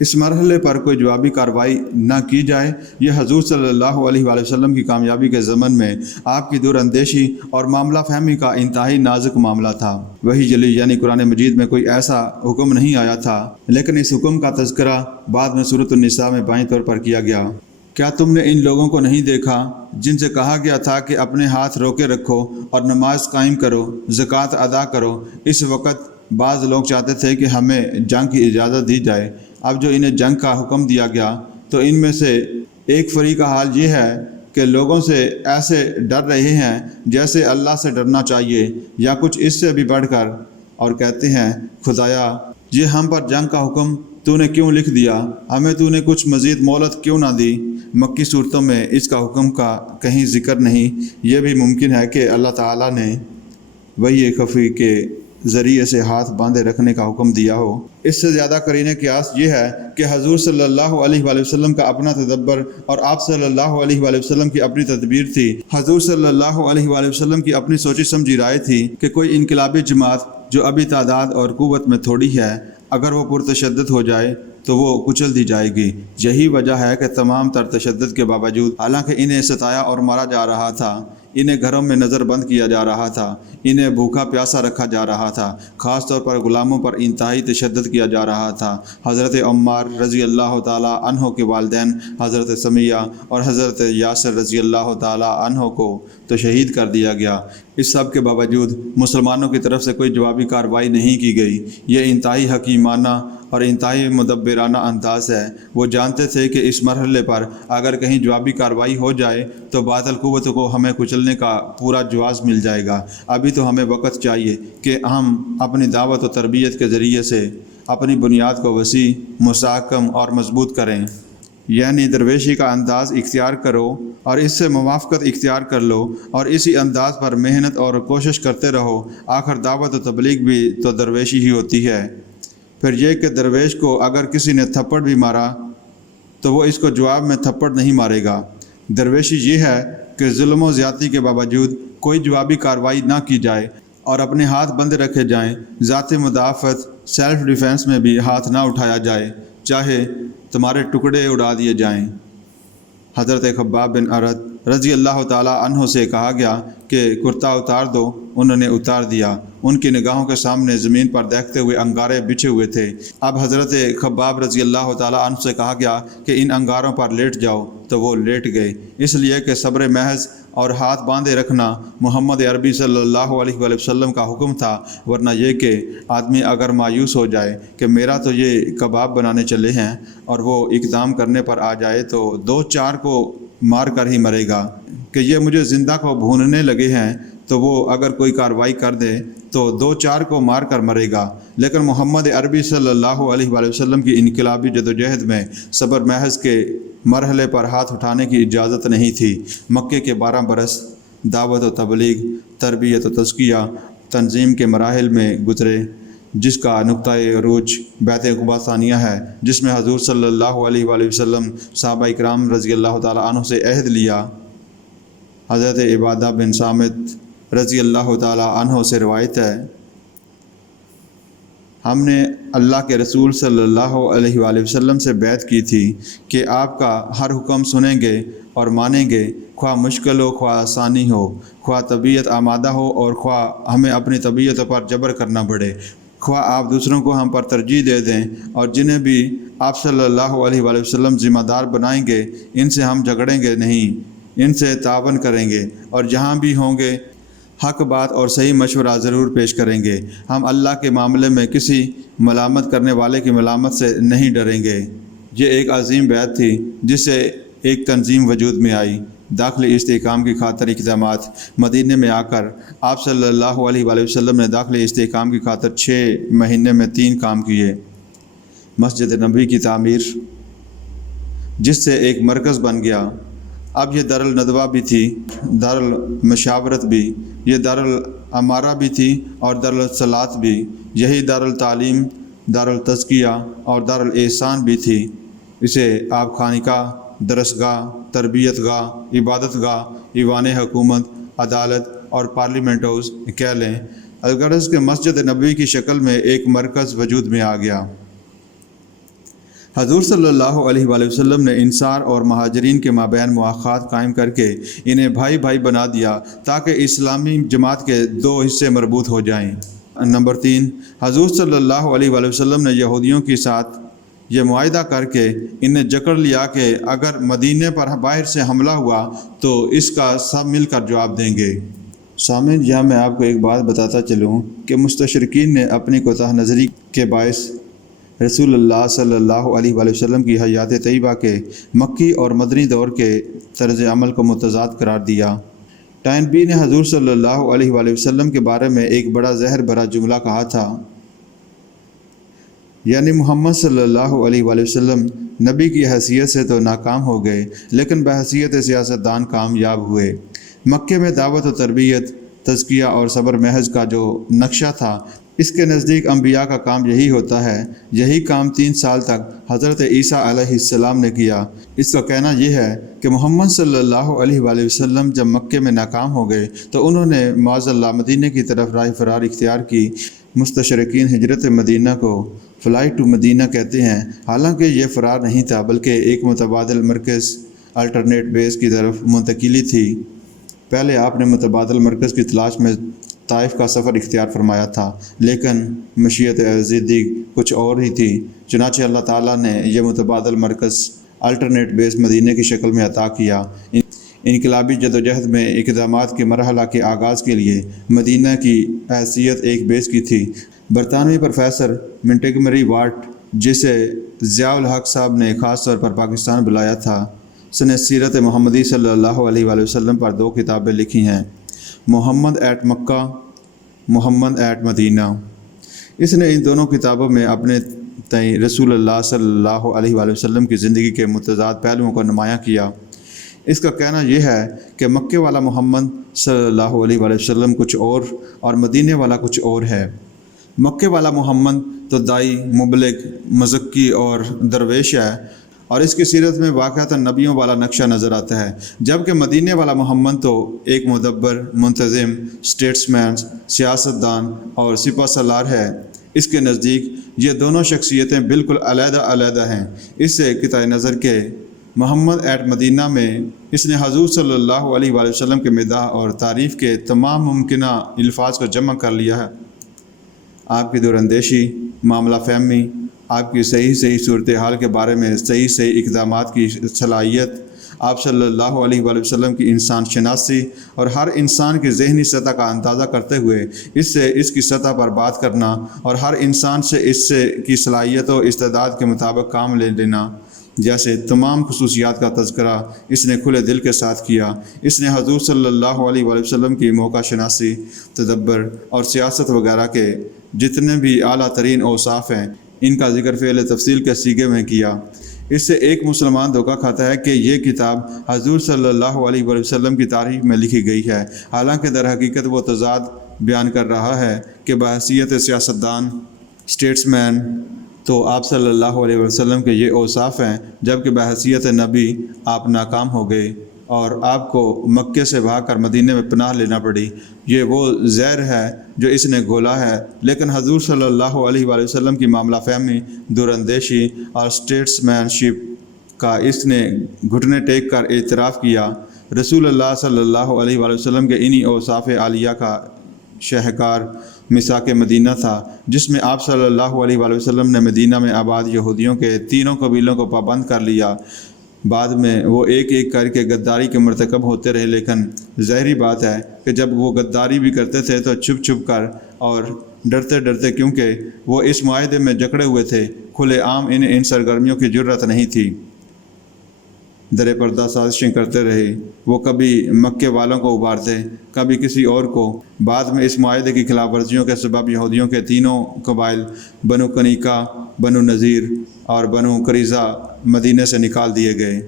اس مرحلے پر کوئی جوابی کارروائی نہ کی جائے۔ یہ حضور صلی اللہ علیہ وآلہ وسلم کی کامیابی کے ضمن میں آپ کی دور اندیشی اور معاملہ فہمی کا انتہائی نازک معاملہ تھا۔ وحی جلی یعنی قرآن مجید میں کوئی ایسا حکم نہیں آیا تھا، لیکن اس حکم کا تذکرہ بعد میں سورۃ النساء میں بائیں طور پر کیا گیا۔ کیا تم نے ان لوگوں کو نہیں دیکھا جن سے کہا گیا تھا کہ اپنے ہاتھ روکے رکھو اور نماز قائم کرو، زکوٰۃ ادا کرو؟ اس وقت بعض لوگ چاہتے تھے کہ ہمیں جنگ کی اجازت دی جائے۔ اب جو انہیں جنگ کا حکم دیا گیا تو ان میں سے ایک فریق کا حال یہ ہے کہ لوگوں سے ایسے ڈر رہے ہیں جیسے اللہ سے ڈرنا چاہیے یا کچھ اس سے بھی بڑھ کر، اور کہتے ہیں خدایا یہ ہم پر جنگ کا حکم تو نے کیوں لکھ دیا؟ ہمیں تو نے کچھ مزید مہلت کیوں نہ دی؟ مکی صورتوں میں اس کا حکم کا کہیں ذکر نہیں۔ یہ بھی ممکن ہے کہ اللہ تعالیٰ نے وحی خفی کے ذریعے سے ہاتھ باندھے رکھنے کا حکم دیا ہو۔ اس سے زیادہ قرینہ قیاس یہ ہے کہ حضور صلی اللہ علیہ وآلہ وسلم کا اپنا تدبر اور آپ صلی اللہ علیہ وآلہ وسلم کی اپنی تدبیر تھی۔ حضور صلی اللہ علیہ وآلہ وسلم کی اپنی سوچی سمجھی رائے تھی کہ کوئی انقلابی جماعت جو ابھی تعداد اور قوت میں تھوڑی ہے، اگر وہ پرتشدد ہو جائے تو وہ کچل دی جائے گی۔ یہی وجہ ہے کہ تمام تر تشدد کے باوجود، حالانکہ انہیں ستایا اور مارا جا رہا تھا، انہیں گھروں میں نظر بند کیا جا رہا تھا، انہیں بھوکا پیاسا رکھا جا رہا تھا، خاص طور پر غلاموں پر انتہائی تشدد کیا جا رہا تھا۔ حضرت عمار رضی اللہ تعالی عنہ کے والدین حضرت سمیہ اور حضرت یاسر رضی اللہ تعالی عنہ کو تو شہید کر دیا گیا۔ اس سب کے باوجود مسلمانوں کی طرف سے کوئی جوابی کارروائی نہیں کی گئی۔ یہ انتہائی حکیمانہ اور انتہائی مدبرانہ انداز ہے۔ وہ جانتے تھے کہ اس مرحلے پر اگر کہیں جوابی کارروائی ہو جائے تو باطل قوت کو ہمیں کچلنے کا پورا جواز مل جائے گا۔ ابھی تو ہمیں وقت چاہیے کہ ہم اپنی دعوت و تربیت کے ذریعے سے اپنی بنیاد کو وسیع، مستحکم اور مضبوط کریں، یعنی درویشی کا انداز اختیار کرو اور اس سے موافقت اختیار کر لو اور اسی انداز پر محنت اور کوشش کرتے رہو۔ آخر دعوت و تبلیغ بھی تو درویشی ہی ہوتی ہے۔ پھر یہ کہ درویش کو اگر کسی نے تھپڑ بھی مارا تو وہ اس کو جواب میں تھپڑ نہیں مارے گا۔ درویشی یہ ہے کہ ظلم و زیادتی کے باوجود کوئی جوابی کارروائی نہ کی جائے اور اپنے ہاتھ بندے رکھے جائیں، ذاتی مدافعت سیلف ڈیفینس میں بھی ہاتھ نہ اٹھایا جائے، چاہے تمہارے ٹکڑے اڑا دیے جائیں۔ حضرت خباب بن ارد رضی اللہ تعالی عنہ سے کہا گیا کہ کرتا اتار دو، انہوں نے اتار دیا۔ ان کی نگاہوں کے سامنے زمین پر دیکھتے ہوئے انگارے بچھے ہوئے تھے۔ اب حضرت خباب رضی اللہ تعالی عنہ سے کہا گیا کہ ان انگاروں پر لیٹ جاؤ، تو وہ لیٹ گئے، اس لیے کہ صبر محض اور ہاتھ باندھے رکھنا محمد عربی صلی اللہ علیہ وآلہ وسلم کا حکم تھا، ورنہ یہ کہ آدمی اگر مایوس ہو جائے کہ میرا تو یہ کباب بنانے چلے ہیں اور وہ اقدام کرنے پر آ جائے تو 2-4 کو مار کر ہی مرے گا، کہ یہ مجھے زندہ کو بھوننے لگے ہیں تو وہ اگر کوئی کارروائی کر دے تو 2-4 کو مار کر مرے گا۔ لیکن محمد عربی صلی اللہ علیہ وآلہ وسلم کی انقلابی جدوجہد میں صبر محض کے مرحلے پر ہاتھ اٹھانے کی اجازت نہیں تھی۔ مکے کے 12 برس دعوت و تبلیغ، تربیت و تزکیہ، تنظیم کے مراحل میں گزرے، جس کا نقطۂ عروج بیعت عقبہ ثانیہ ہے، جس میں حضور صلی اللہ علیہ وآلہ وسلم صحابہ اکرام رضی اللہ تعالی عنہ سے عہد لیا۔ حضرت عبادہ بن صامت رضی اللہ تعالی عنہ سے روایت ہے، ہم نے اللہ کے رسول صلی اللہ علیہ وآلہ وسلم سے بیعت کی تھی کہ آپ کا ہر حکم سنیں گے اور مانیں گے، خواہ مشکل ہو، خواہ آسانی ہو، خواہ طبیعت آمادہ ہو اور خواہ ہمیں اپنی طبیعت پر جبر کرنا پڑے، خواہ آپ دوسروں کو ہم پر ترجیح دے دیں، اور جنہیں بھی آپ صلی اللہ علیہ وآلہ وسلم ذمہ دار بنائیں گے ان سے ہم جھگڑیں گے نہیں، ان سے تعاون کریں گے، اور جہاں بھی ہوں گے حق بات اور صحیح مشورہ ضرور پیش کریں گے۔ ہم اللہ کے معاملے میں کسی ملامت کرنے والے کی ملامت سے نہیں ڈریں گے۔ یہ ایک عظیم بیعت تھی جس سے ایک تنظیم وجود میں آئی۔ داخلی استحکام کی خاطر اقدامات۔ مدینے میں آ کر آپ صلی اللہ علیہ وآلہ وسلم نے داخلی استحکام کی خاطر 6 مہینے میں 3 کام کیے۔ مسجد نبوی کی تعمیر، جس سے ایک مرکز بن گیا۔ اب یہ دارالندوہ بھی تھی، دارالمشاورت بھی، یہ دارالامارہ بھی تھی اور دارالصلاۃ بھی، یہی دارالتعلیم، دارالتزکیہ اور دارالاحسان بھی تھی۔ اسے آپ خانقاہ، درسگاہ، تربیت گاہ، عبادت گاہ، ایوان حکومت، عدالت اور پارلیمنٹ ہاؤس کہہ لیں۔ الغرض کہ مسجد نبوی کی شکل میں ایک مرکز وجود میں آ گیا۔ حضور صلی اللہ علیہ وآلہ وسلم نے انصار اور مہاجرین کے مابین مواخات قائم کر کے انہیں بھائی بھائی بنا دیا تاکہ اسلامی جماعت کے 2 حصے مربوط ہو جائیں۔ نمبر 3، حضور صلی اللہ علیہ وآلہ وسلم نے یہودیوں کے ساتھ یہ معاہدہ کر کے انہیں جکڑ لیا کہ اگر مدینے پر باہر سے حملہ ہوا تو اس کا سب مل کر جواب دیں گے۔ سامعین، یہاں میں آپ کو ایک بات بتاتا چلوں کہ مستشرقین نے اپنی کوتاہ نظری کے باعث رسول اللہ صلی اللہ علیہ وآلہ وسلم کی حیات طیبہ کے مکی اور مدنی دور کے طرز عمل کو متضاد قرار دیا۔ ٹائن بی نے حضور صلی اللہ علیہ وآلہ وسلم کے بارے میں ایک بڑا زہر بھرا جملہ کہا تھا، یعنی محمد صلی اللہ علیہ وآلہ وسلم نبی کی حیثیت سے تو ناکام ہو گئے لیکن بحیثیت سیاستدان کامیاب ہوئے۔ مکے میں دعوت و تربیت، تزکیہ اور صبر محض کا جو نقشہ تھا، اس کے نزدیک انبیاء کا کام یہی ہوتا ہے۔ یہی کام 3 سال تک حضرت عیسیٰ علیہ السلام نے کیا۔ اس کا کہنا یہ ہے کہ محمد صلی اللہ علیہ وآلہ وسلم جب مکے میں ناکام ہو گئے تو انہوں نے معاذ اللہ مدینہ کی طرف راہ فرار اختیار کی۔ مستشرقین ہجرت مدینہ کو فلائٹ ٹو مدینہ کہتے ہیں، حالانکہ یہ فرار نہیں تھا بلکہ ایک متبادل مرکز، الٹرنیٹ بیس کی طرف منتقلی تھی۔ پہلے آپ نے متبادل مرکز کی تلاش میں طائف کا سفر اختیار فرمایا تھا، لیکن مشیت ازدی کچھ اور ہی تھی۔ چنانچہ اللہ تعالیٰ نے یہ متبادل مرکز الٹرنیٹ بیس مدینہ کی شکل میں عطا کیا۔ انقلابی جدوجہد میں اقدامات کے مرحلہ کے آغاز کے لیے مدینہ کی حیثیت ایک بیس کی تھی۔ برطانوی پروفیسر منٹگمری واٹ، جسے ضیاء الحق صاحب نے خاص طور پر پاکستان بلایا تھا، اس نے سیرت محمدی صلی اللہ علیہ وآلہ وسلم پر 2 کتابیں لکھی ہیں، محمد at Mecca, Muhammad at Medina. اس نے ان دونوں کتابوں میں اپنے تئیں رسول اللہ صلی اللہ علیہ وآلہ وسلم کی زندگی کے متضاد پہلوؤں کو نمایاں کیا۔ اس کا کہنا یہ ہے کہ مکے والا محمد صلی اللہ علیہ وآلہ وسلم کچھ اور مدینے والا کچھ اور ہے۔ مکے والا محمد تو دائی، مبلغ، مزکی اور درویش ہے، اور اس کی سیرت میں واقعتاً نبیوں والا نقشہ نظر آتا ہے، جبکہ مدینے والا محمد تو ایک مدبر، منتظم، اسٹیٹس مین، سیاست دان اور سپہ سالار ہے۔ اس کے نزدیک یہ دونوں شخصیتیں بالکل علیحدہ علیحدہ ہیں۔ اس سے قطع نظر کے محمد ایٹ مدینہ میں اس نے حضور صلی اللہ علیہ وآلہ وسلم کے مداح اور تعریف کے تمام ممکنہ الفاظ کو جمع کر لیا ہے۔ آپ کی دور اندیشی، معاملہ فہمی، آپ کی صحیح صورتحال کے بارے میں صحیح اقدامات کی صلاحیت، آپ صلی اللہ علیہ وآلہ وسلم کی انسان شناسی اور ہر انسان کی ذہنی سطح کا اندازہ کرتے ہوئے اس کی سطح پر بات کرنا اور ہر انسان سے کی صلاحیت و استعداد کے مطابق کام لے لینا جیسے تمام خصوصیات کا تذکرہ اس نے کھلے دل کے ساتھ کیا۔ اس نے حضور صلی اللہ علیہ وآلہ وسلم کی موقع شناسی، تدبر اور سیاست وغیرہ کے جتنے بھی اعلیٰ ترین اوصاف ہیں، ان کا ذکر فعل تفصیل کے سیغے میں کیا۔ اس سے ایک مسلمان دھوکہ کھاتا ہے کہ یہ کتاب حضور صلی اللہ علیہ وآلہ وسلم کی تعریف میں لکھی گئی ہے، حالانکہ در حقیقت وہ تضاد بیان کر رہا ہے کہ بحیثیت سیاستدان، اسٹیٹس مین تو آپ صلی اللہ علیہ وسلم کے یہ اوصاف ہیں، جبکہ بحیثیت نبی آپ ناکام ہو گئے اور آپ کو مکے سے بھاگ کر مدینے میں پناہ لینا پڑی۔ یہ وہ زہر ہے جو اس نے گھولا ہے، لیکن حضور صلی اللہ علیہ وآلہ وسلم کی معاملہ فہمی، دور اندیشی اور اسٹیٹس مین شپ کا اس نے گھٹنے ٹیک کر اعتراف کیا۔ رسول اللہ صلی اللہ علیہ وآلہ وسلم کے انہی اوصاف عالیہ کا شہکار مساک مدینہ تھا، جس میں آپ صلی اللہ علیہ وآلہ وسلم نے مدینہ میں آباد یہودیوں کے 3 قبیلوں کو پابند کر لیا۔ بعد میں وہ ایک ایک کر کے غداری کے مرتکب ہوتے رہے، لیکن ظاہری بات ہے کہ جب وہ غداری بھی کرتے تھے تو چھپ چھپ کر اور ڈرتے ڈرتے، کیونکہ وہ اس معاہدے میں جکڑے ہوئے تھے۔ کھلے عام ان سرگرمیوں کی جرأت نہیں تھی، در پردہ سازشیں کرتے رہے۔ وہ کبھی مکے والوں کو ابھارتے، کبھی کسی اور کو۔ بعد میں اس معاہدے کی خلاف ورزیوں کے سبب یہودیوں کے 3 قبائل بنو کنیکہ، بنو نذیر اور بنو قریظہ مدینہ سے نکال دیے گئے۔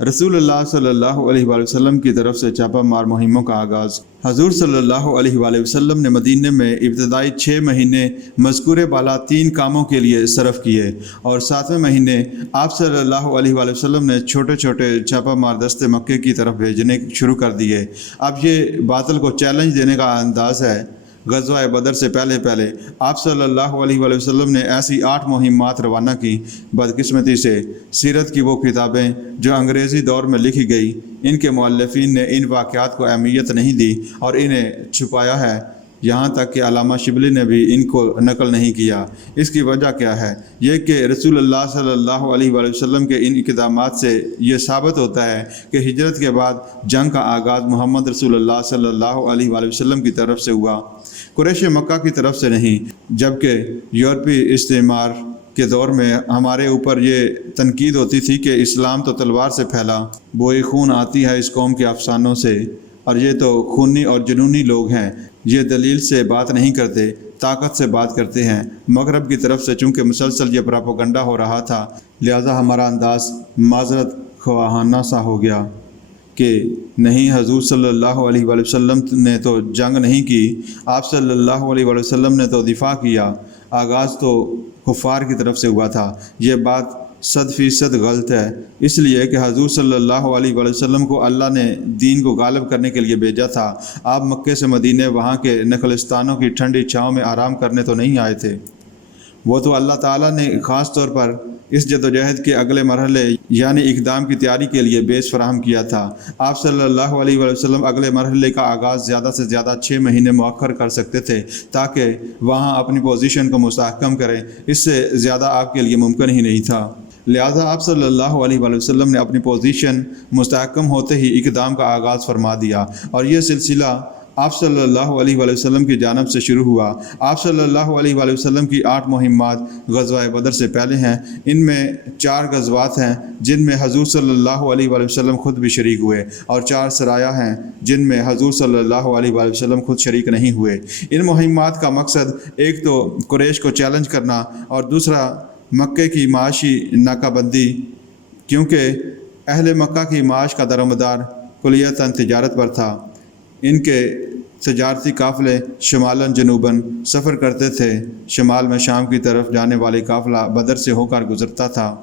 رسول اللہ صلی اللہ علیہ وآلہ وسلم کی طرف سے چھاپہ مار مہموں کا آغاز۔ حضور صلی اللہ علیہ وآلہ وسلم نے مدینہ میں ابتدائی 6 مہینے مذکور بالا 3 کاموں کے لیے صرف کیے، اور 7ویں مہینے آپ صلی اللہ علیہ وآلہ وسلم نے چھوٹے چھوٹے چھاپہ مار دستے مکے کی طرف بھیجنے شروع کر دیے۔ اب یہ باطل کو چیلنج دینے کا انداز ہے۔ غزوہ بدر سے پہلے آپ صلی اللہ علیہ وآلہ وسلم نے ایسی 8 مہمات روانہ کی۔ بدقسمتی سے سیرت کی وہ کتابیں جو انگریزی دور میں لکھی گئی، ان کے مؤلفین نے ان واقعات کو اہمیت نہیں دی اور انہیں چھپایا ہے، یہاں تک کہ علامہ شبلی نے بھی ان کو نقل نہیں کیا۔ اس کی وجہ کیا ہے؟ یہ کہ رسول اللہ صلی اللہ علیہ وآلہ وسلم کے ان اقدامات سے یہ ثابت ہوتا ہے کہ ہجرت کے بعد جنگ کا آغاز محمد رسول اللہ صلی اللہ علیہ وآلہ وسلم کی طرف سے ہوا، قریش مکہ کی طرف سے نہیں۔ جبکہ یورپی استعمار کے دور میں ہمارے اوپر یہ تنقید ہوتی تھی کہ اسلام تو تلوار سے پھیلا، بوئے خون آتی ہے اس قوم کے افسانوں سے، اور یہ تو خونی اور جنونی لوگ ہیں، یہ دلیل سے بات نہیں کرتے، طاقت سے بات کرتے ہیں۔ مغرب کی طرف سے چونکہ مسلسل یہ پراپوگنڈا ہو رہا تھا، لہذا ہمارا انداز معذرت خواہانہ سا ہو گیا کہ نہیں، حضور صلی اللہ علیہ وآلہ وسلم نے تو جنگ نہیں کی، آپ صلی اللہ علیہ وآلہ وسلم نے تو دفاع کیا، آغاز تو کفار کی طرف سے ہوا تھا۔ یہ بات 100% غلط ہے، اس لیے کہ حضور صلی اللہ علیہ وآلہ وسلم کو اللہ نے دین کو غالب کرنے کے لیے بھیجا تھا۔ آپ مکے سے مدینے وہاں کے نخلستانوں کی ٹھنڈی چھاؤں میں آرام کرنے تو نہیں آئے تھے، وہ تو اللہ تعالیٰ نے خاص طور پر اس جدوجہد کے اگلے مرحلے یعنی اقدام کی تیاری کے لیے بیس فراہم کیا تھا۔ آپ صلی اللہ علیہ وآلہ وسلم اگلے مرحلے کا آغاز زیادہ سے زیادہ 6 مہینے مؤخر کر سکتے تھے تاکہ وہاں اپنی پوزیشن کو مستحکم کریں، اس سے زیادہ آپ کے لیے ممکن ہی نہیں تھا۔ لہٰذا آپ صلی اللہ علیہ وآلہ وسلم نے اپنی پوزیشن مستحکم ہوتے ہی اقدام کا آغاز فرما دیا، اور یہ سلسلہ آپ صلی اللہ علیہ وآلہ وسلم کی جانب سے شروع ہوا۔ آپ صلی اللہ علیہ وآلہ وسلم کی 8 مہمات غزوہ بدر سے پہلے ہیں۔ ان میں 4 غزوات ہیں جن میں حضور صلی اللہ علیہ وآلہ وسلم خود بھی شریک ہوئے، اور 4 سرایہ ہیں جن میں حضور صلی اللہ علیہ وآلہ وسلم خود شریک نہیں ہوئے۔ ان مہمات کا مقصد ایک تو قریش کو چیلنج کرنا اور دوسرا مکے کی معاشی ناکہ بندی، کیونکہ اہل مکہ کی معاش کا دارومدار کلیتاً تجارت پر تھا۔ ان کے تجارتی قافلے شمالاً جنوباً سفر کرتے تھے۔ شمال میں شام کی طرف جانے والی قافلہ بدر سے ہو کر گزرتا تھا۔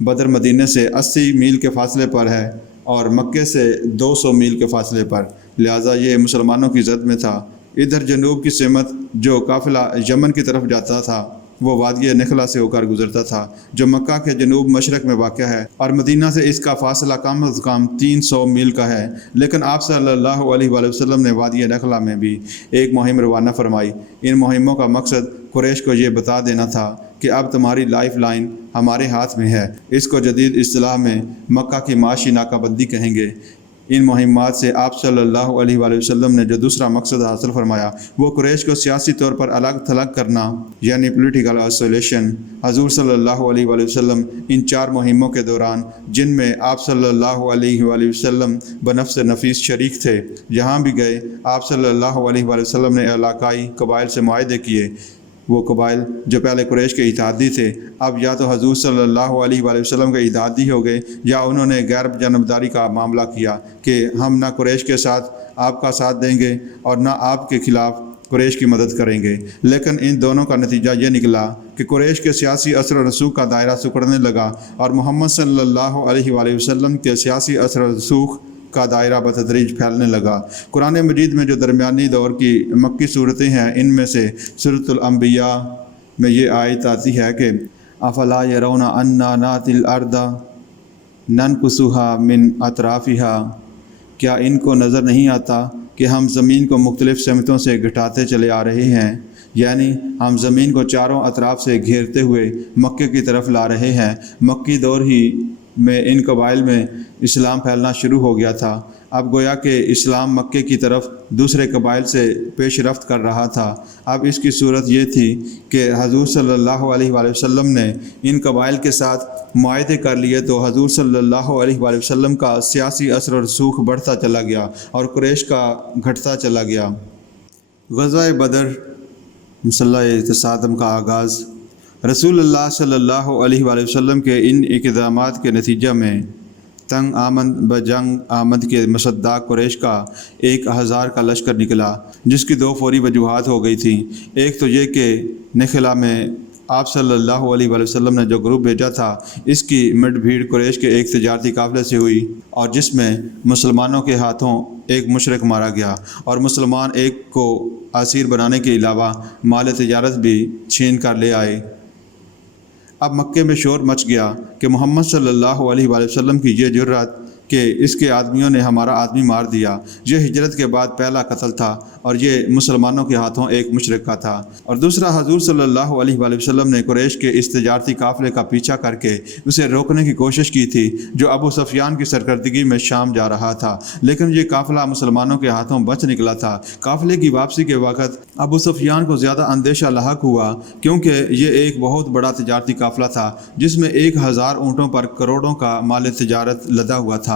بدر مدینہ سے 80 میل کے فاصلے پر ہے اور مکے سے 200 میل کے فاصلے پر، لہٰذا یہ مسلمانوں کی زد میں تھا۔ ادھر جنوب کی سمت جو قافلہ یمن کی طرف جاتا تھا وہ وادی نخلا سے ہو کر گزرتا تھا جو مکہ کے جنوب مشرق میں واقع ہے، اور مدینہ سے اس کا فاصلہ کم از کم 300 میل کا ہے۔ لیکن آپ صلی اللہ علیہ وآلہ وسلم نے وادی نخلا میں بھی ایک مہم روانہ فرمائی۔ ان مہموں کا مقصد قریش کو یہ بتا دینا تھا کہ اب تمہاری لائف لائن ہمارے ہاتھ میں ہے۔ اس کو جدید اصطلاح میں مکہ کی معاشی ناکہ بندی کہیں گے۔ ان مہمات سے آپ صلی اللہ علیہ وآلہ وسلم نے جو دوسرا مقصد حاصل فرمایا وہ قریش کو سیاسی طور پر الگ تھلگ کرنا، یعنی پولیٹیکل آئسولیشن۔ حضور صلی اللہ علیہ وآلہ وسلم ان 4 مہموں کے دوران، جن میں آپ صلی اللہ علیہ وآلہ وسلم بنفس نفیس شریک تھے، جہاں بھی گئے آپ صلی اللہ علیہ وآلہ وسلم نے علاقائی قبائل سے معاہدے کیے۔ وہ قبائل جو پہلے قریش کے اتحادی تھے اب یا تو حضور صلی اللہ علیہ وآلہ وسلم کے اتحادی ہو گئے، یا انہوں نے غیر جانبداری کا معاملہ کیا کہ ہم نہ قریش کے ساتھ آپ کا ساتھ دیں گے اور نہ آپ کے خلاف قریش کی مدد کریں گے۔ لیکن ان دونوں کا نتیجہ یہ نکلا کہ قریش کے سیاسی اثر و رسوخ کا دائرہ سکڑنے لگا، اور محمد صلی اللہ علیہ وآلہ وسلم کے سیاسی اثر و رسوخ کا دائرہ بتدریج پھیلنے لگا۔ قرآن مجید میں جو درمیانی دور کی مکی صورتیں ہیں، ان میں سے سورۃ الانبیاء میں یہ آیت آتی ہے کہ افلا یرون انا ناتی الارض ننقصها من اطرافها، کیا ان کو نظر نہیں آتا کہ ہم زمین کو مختلف سمتوں سے گھٹاتے چلے آ رہے ہیں، یعنی ہم زمین کو چاروں اطراف سے گھیرتے ہوئے مکے کی طرف لا رہے ہیں۔ مکی دور ہی میں ان قبائل میں اسلام پھیلنا شروع ہو گیا تھا۔ اب گویا کہ اسلام مکے کی طرف دوسرے قبائل سے پیش رفت کر رہا تھا۔ اب اس کی صورت یہ تھی کہ حضور صلی اللہ علیہ وآلہ وسلم نے ان قبائل کے ساتھ معاہدے کر لیے تو حضور صلی اللہ علیہ وآلہ وسلم کا سیاسی اثر و رسوخ بڑھتا چلا گیا اور قریش کا گھٹتا چلا گیا۔ غزوہ بدر مسلح تصادم کا آغاز رسول اللہ صلی اللہ علیہ وآلہ وسلم کے ان اقدامات کے نتیجہ میں تنگ آمد بجنگ آمد کے مصداق قریش کا 1000 کا لشکر نکلا، جس کی 2 فوری وجوہات ہو گئی تھیں۔ ایک تو یہ کہ نخلا میں آپ صلی اللہ علیہ وآلہ وسلم نے جو گروپ بھیجا تھا اس کی مڈ بھیڑ قریش کے ایک تجارتی قافلے سے ہوئی، اور جس میں مسلمانوں کے ہاتھوں ایک مشرک مارا گیا، اور مسلمان ایک کو اسیر بنانے کے علاوہ مال تجارت بھی چھین کر لے آئے۔ اب مکے میں شور مچ گیا کہ محمد صلی اللہ علیہ وآلہ وسلم کی یہ جرات کہ اس کے آدمیوں نے ہمارا آدمی مار دیا۔ یہ ہجرت کے بعد پہلا قتل تھا اور یہ مسلمانوں کے ہاتھوں ایک مشرک کا تھا۔ اور دوسرا، حضور صلی اللہ علیہ وآلہ وسلم نے قریش کے اس تجارتی قافلے کا پیچھا کر کے اسے روکنے کی کوشش کی تھی جو ابو سفیان کی سرکردگی میں شام جا رہا تھا، لیکن یہ قافلہ مسلمانوں کے ہاتھوں بچ نکلا تھا۔ قافلے کی واپسی کے وقت ابو سفیان کو زیادہ اندیشہ لاحق ہوا کیونکہ یہ ایک بہت بڑا تجارتی قافلہ تھا جس میں 1000 اونٹوں پر کروڑوں کا مال تجارت لدا ہوا تھا۔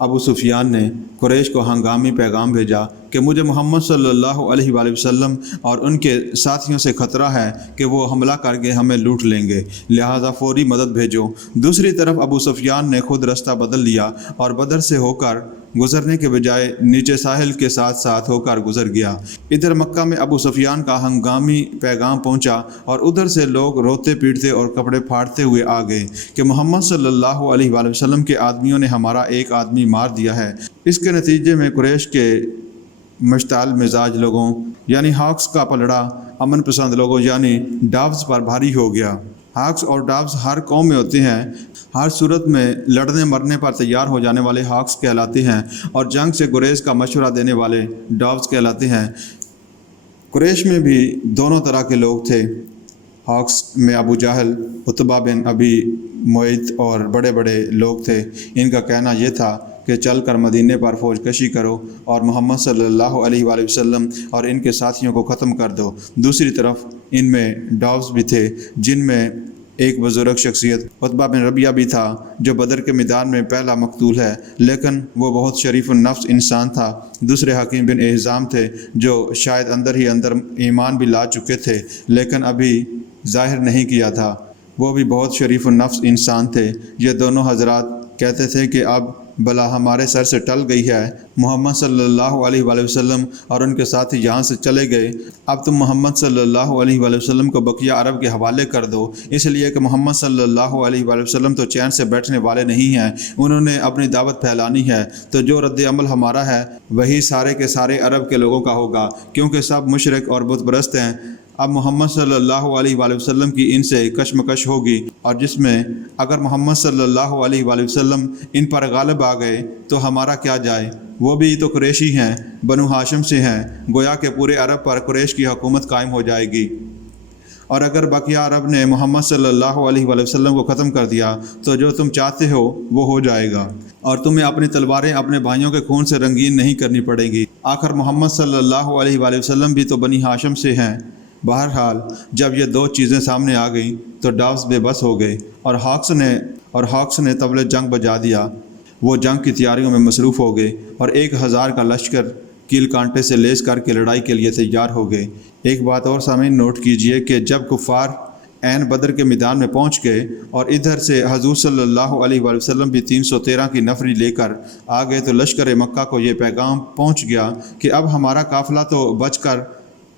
ابو سفیان نے قریش کو ہنگامی پیغام بھیجا کہ مجھے محمد صلی اللہ علیہ وآلہ وسلم اور ان کے ساتھیوں سے خطرہ ہے کہ وہ حملہ کر کے ہمیں لوٹ لیں گے، لہذا فوری مدد بھیجو۔ دوسری طرف ابو سفیان نے خود رستہ بدل لیا اور بدر سے ہو کر گزرنے کے بجائے نیچے ساحل کے ساتھ ساتھ ہو کر گزر گیا۔ ادھر مکہ میں ابو سفیان کا ہنگامی پیغام پہنچا اور ادھر سے لوگ روتے پیٹتے اور کپڑے پھاڑتے ہوئے آ گئے کہ محمد صلی اللہ علیہ وآلہ وسلم کے آدمیوں نے ہمارا ایک آدمی مار دیا ہے۔ اس کے نتیجے میں قریش کے مشتعل مزاج لوگوں یعنی ہاکس کا پلڑا امن پسند لوگوں یعنی ڈاوز پر بھاری ہو گیا۔ ہاکس اور ڈاوز ہر قوم میں ہوتے ہیں، ہر صورت میں لڑنے مرنے پر تیار ہو جانے والے ہاکس کہلاتے ہیں اور جنگ سے گریز کا مشورہ دینے والے ڈاوز کہلاتے ہیں۔ قریش میں بھی دونوں طرح کے لوگ تھے۔ ہاکس میں ابو جہل، عتبہ بن ابی معیط اور بڑے بڑے لوگ تھے۔ ان کا کہنا یہ تھا کہ چل کر مدینے پر فوج کشی کرو اور محمد صلی اللہ علیہ وآلہ وسلم اور ان کے ساتھیوں کو ختم کر دو۔ دوسری طرف ان میں ڈاوز بھی تھے، جن میں ایک بزرگ شخصیت عتبہ بن ربیعہ بھی تھا، جو بدر کے میدان میں پہلا مقتول ہے، لیکن وہ بہت شریف النفس انسان تھا۔ دوسرے حکیم بن احزام تھے، جو شاید اندر ہی اندر ایمان بھی لا چکے تھے لیکن ابھی ظاہر نہیں کیا تھا، وہ بھی بہت شریف النفس انسان تھے۔ یہ دونوں حضرات کہتے تھے کہ اب بلا ہمارے سر سے ٹل گئی ہے، محمد صلی اللہ علیہ وآلہ وسلم اور ان کے ساتھی یہاں سے چلے گئے، اب تم محمد صلی اللہ علیہ وآلہ وسلم کو بقیہ عرب کے حوالے کر دو، اس لیے کہ محمد صلی اللہ علیہ وآلہ وسلم تو چین سے بیٹھنے والے نہیں ہیں، انہوں نے اپنی دعوت پھیلانی ہے، تو جو رد عمل ہمارا ہے وہی سارے کے سارے عرب کے لوگوں کا ہوگا، کیونکہ سب مشرک اور بت پرست ہیں۔ اب محمد صلی اللہ علیہ وآلہ وسلم کی ان سے کشمکش ہوگی، اور جس میں اگر محمد صلی اللہ علیہ وآلہ وسلم ان پر غالب آ گئے تو ہمارا کیا جائے، وہ بھی تو قریشی ہیں، بنو ہاشم سے ہیں، گویا کہ پورے عرب پر قریش کی حکومت قائم ہو جائے گی، اور اگر بقیہ عرب نے محمد صلی اللہ علیہ وآلہ وسلم کو ختم کر دیا تو جو تم چاہتے ہو وہ ہو جائے گا، اور تمہیں اپنی تلواریں اپنے بھائیوں کے خون سے رنگین نہیں کرنی پڑیں گی، آخر محمد صلی اللہ علیہ وآلہ وسلم بھی تو بنی ہاشم سے ہیں۔ بہرحال جب یہ دو چیزیں سامنے آ گئیں تو ڈاوز بے بس ہو گئے اور ہاکس نے طبل جنگ بجا دیا۔ وہ جنگ کی تیاریوں میں مصروف ہو گئے اور 1000 کا لشکر کیل کانٹے سے لیس کر کے لڑائی کے لیے تیار ہو گئے۔ ایک بات اور سامعین نوٹ کیجئے کہ جب کفار عین بدر کے میدان میں پہنچ گئے اور ادھر سے حضور صلی اللہ علیہ وآلہ وسلم بھی 313 کی نفری لے کر آ گئے تو لشکر مکہ کو یہ پیغام پہنچ گیا کہ اب ہمارا قافلہ تو بچ کر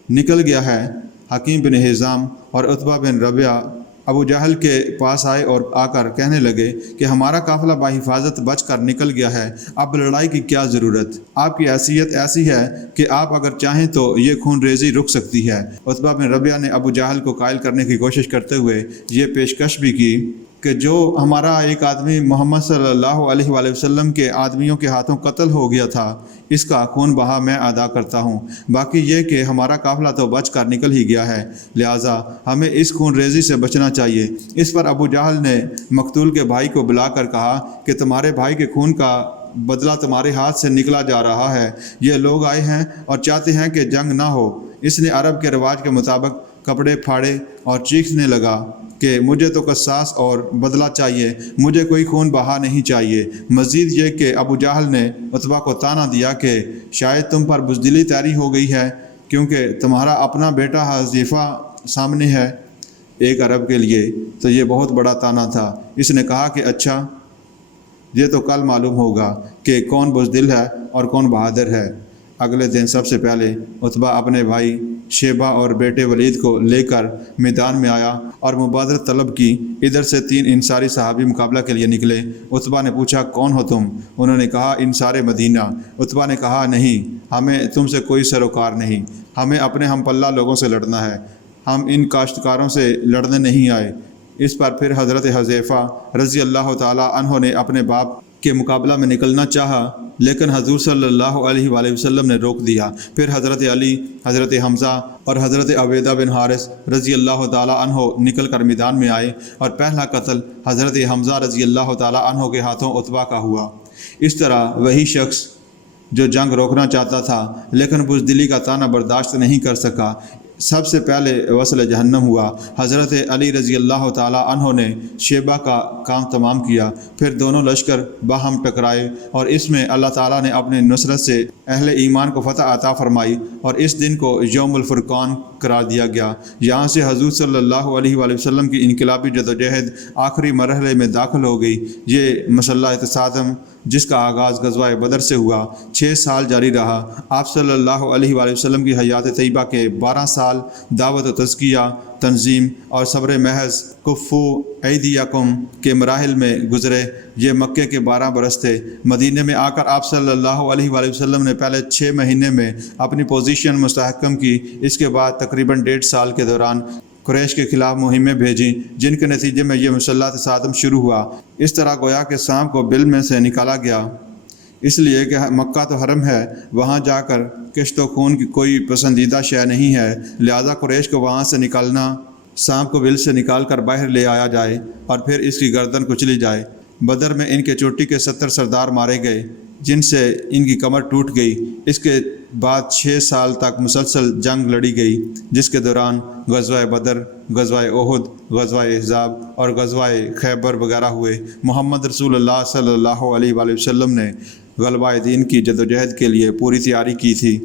نکل گیا ہے۔ حکیم بن حزام اور عتبہ بن ربیعہ ابو جہل کے پاس آئے اور آ کر کہنے لگے کہ ہمارا قافلہ بحفاظت بچ کر نکل گیا ہے، اب لڑائی کی کیا ضرورت؟ آپ کی حیثیت ایسی ہے کہ آپ اگر چاہیں تو یہ خون ریزی رک سکتی ہے۔ عتبہ بن ربیعہ نے ابو جہل کو قائل کرنے کی کوشش کرتے ہوئے یہ پیشکش بھی کی کہ جو ہمارا ایک آدمی محمد صلی اللہ علیہ وآلہ وسلم کے آدمیوں کے ہاتھوں قتل ہو گیا تھا، اس کا خون بہا میں ادا کرتا ہوں، باقی یہ کہ ہمارا قافلہ تو بچ کر نکل ہی گیا ہے، لہٰذا ہمیں اس خون ریزی سے بچنا چاہیے۔ اس پر ابو جہل نے مقتول کے بھائی کو بلا کر کہا کہ تمہارے بھائی کے خون کا بدلہ تمہارے ہاتھ سے نکلا جا رہا ہے، یہ لوگ آئے ہیں اور چاہتے ہیں کہ جنگ نہ ہو۔ اس نے عرب کے رواج کے مطابق کپڑے پھاڑے اور چیخنے لگا کہ مجھے تو قصاص اور بدلہ چاہیے، مجھے کوئی خون بہا نہیں چاہیے۔ مزید یہ کہ ابو جہل نے عتبہ کو طعنہ دیا کہ شاید تم پر بزدلی طاری ہو گئی ہے، کیونکہ تمہارا اپنا بیٹا حذیفہ سامنے ہے۔ ایک عرب کے لیے تو یہ بہت بڑا طعنہ تھا۔ اس نے کہا کہ اچھا، یہ تو کل معلوم ہوگا کہ کون بزدل ہے اور کون بہادر ہے۔ اگلے دن سب سے پہلے عتبہ اپنے بھائی شیبہ اور بیٹے ولید کو لے کر میدان میں آیا اور مبادرت طلب کی۔ ادھر سے 3 انصاری صحابی مقابلہ کے لیے نکلے۔ عتبہ نے پوچھا کون ہو تم؟ انہوں نے کہا انصار مدینہ۔ عتبہ نے کہا نہیں، ہمیں تم سے کوئی سروکار نہیں، ہمیں اپنے ہم پلہ لوگوں سے لڑنا ہے، ہم ان کاشتکاروں سے لڑنے نہیں آئے۔ اس پر پھر حضرت حذیفہ رضی اللہ تعالیٰ عنہ نے اپنے باپ کے مقابلہ میں نکلنا چاہا، لیکن حضور صلی اللہ علیہ وآلہ وسلم نے روک دیا۔ پھر حضرت علی، حضرت حمزہ اور حضرت عبیدہ بن حارث رضی اللہ تعالیٰ عنہ نکل کر میدان میں آئے اور پہلا قتل حضرت حمزہ رضی اللہ تعالیٰ عنہ کے ہاتھوں عتبہ کا ہوا۔ اس طرح وہی شخص جو جنگ روکنا چاہتا تھا لیکن بزدلی کا طعنہ برداشت نہیں کر سکا، سب سے پہلے وصل جہنم ہوا۔ حضرت علی رضی اللہ تعالیٰ عنہ نے شیبہ کا کام تمام کیا، پھر دونوں لشکر باہم ٹکرائے اور اس میں اللہ تعالیٰ نے اپنے نصرت سے اہل ایمان کو فتح عطا فرمائی اور اس دن کو یوم الفرقان قرار دیا گیا۔ یہاں سے حضور صلی اللہ علیہ وآلہ وسلم کی انقلابی جدوجہد آخری مرحلے میں داخل ہو گئی۔ یہ مسلح تصادم جس کا آغاز غزوہ بدر سے ہوا 6 سال جاری رہا۔ آپ صلی اللہ علیہ وآلہ وسلم کی حیات طیبہ کے 12 سال دعوت و تزکیہ، تنظیم اور صبر محض کفو ایدیکم کے مراحل میں گزرے۔ یہ مکے کے 12 برس تھے۔ مدینے میں آ کر آپ صلی اللہ علیہ وآلہ وسلم نے پہلے 6 مہینے میں اپنی پوزیشن مستحکم کی۔ اس کے بعد تقریباً 1.5 سال کے دوران قریش کے خلاف مہمیں بھیجیں، جن کے نتیجے میں یہ مسلح تصادم شروع ہوا۔ اس طرح گویا کہ سانپ کو بل میں سے نکالا گیا، اس لیے کہ مکہ تو حرم ہے، وہاں جا کر کشت و خون کی کوئی پسندیدہ شے نہیں ہے، لہذا قریش کو وہاں سے نکالنا، سانپ کو بل سے نکال کر باہر لے آیا جائے اور پھر اس کی گردن کچلی جائے۔ بدر میں ان کے چوٹی کے 70 سردار مارے گئے، جن سے ان کی کمر ٹوٹ گئی۔ اس کے بعد 6 سال تک مسلسل جنگ لڑی گئی، جس کے دوران غزوہ بدر، غزوہ احد، غزوہ احزاب اور غزوہ خیبر وغیرہ ہوئے۔ محمد رسول اللہ صلی اللہ علیہ وآلہ وسلم نے غلبہ دین کی جدوجہد کے لیے پوری تیاری کی تھی،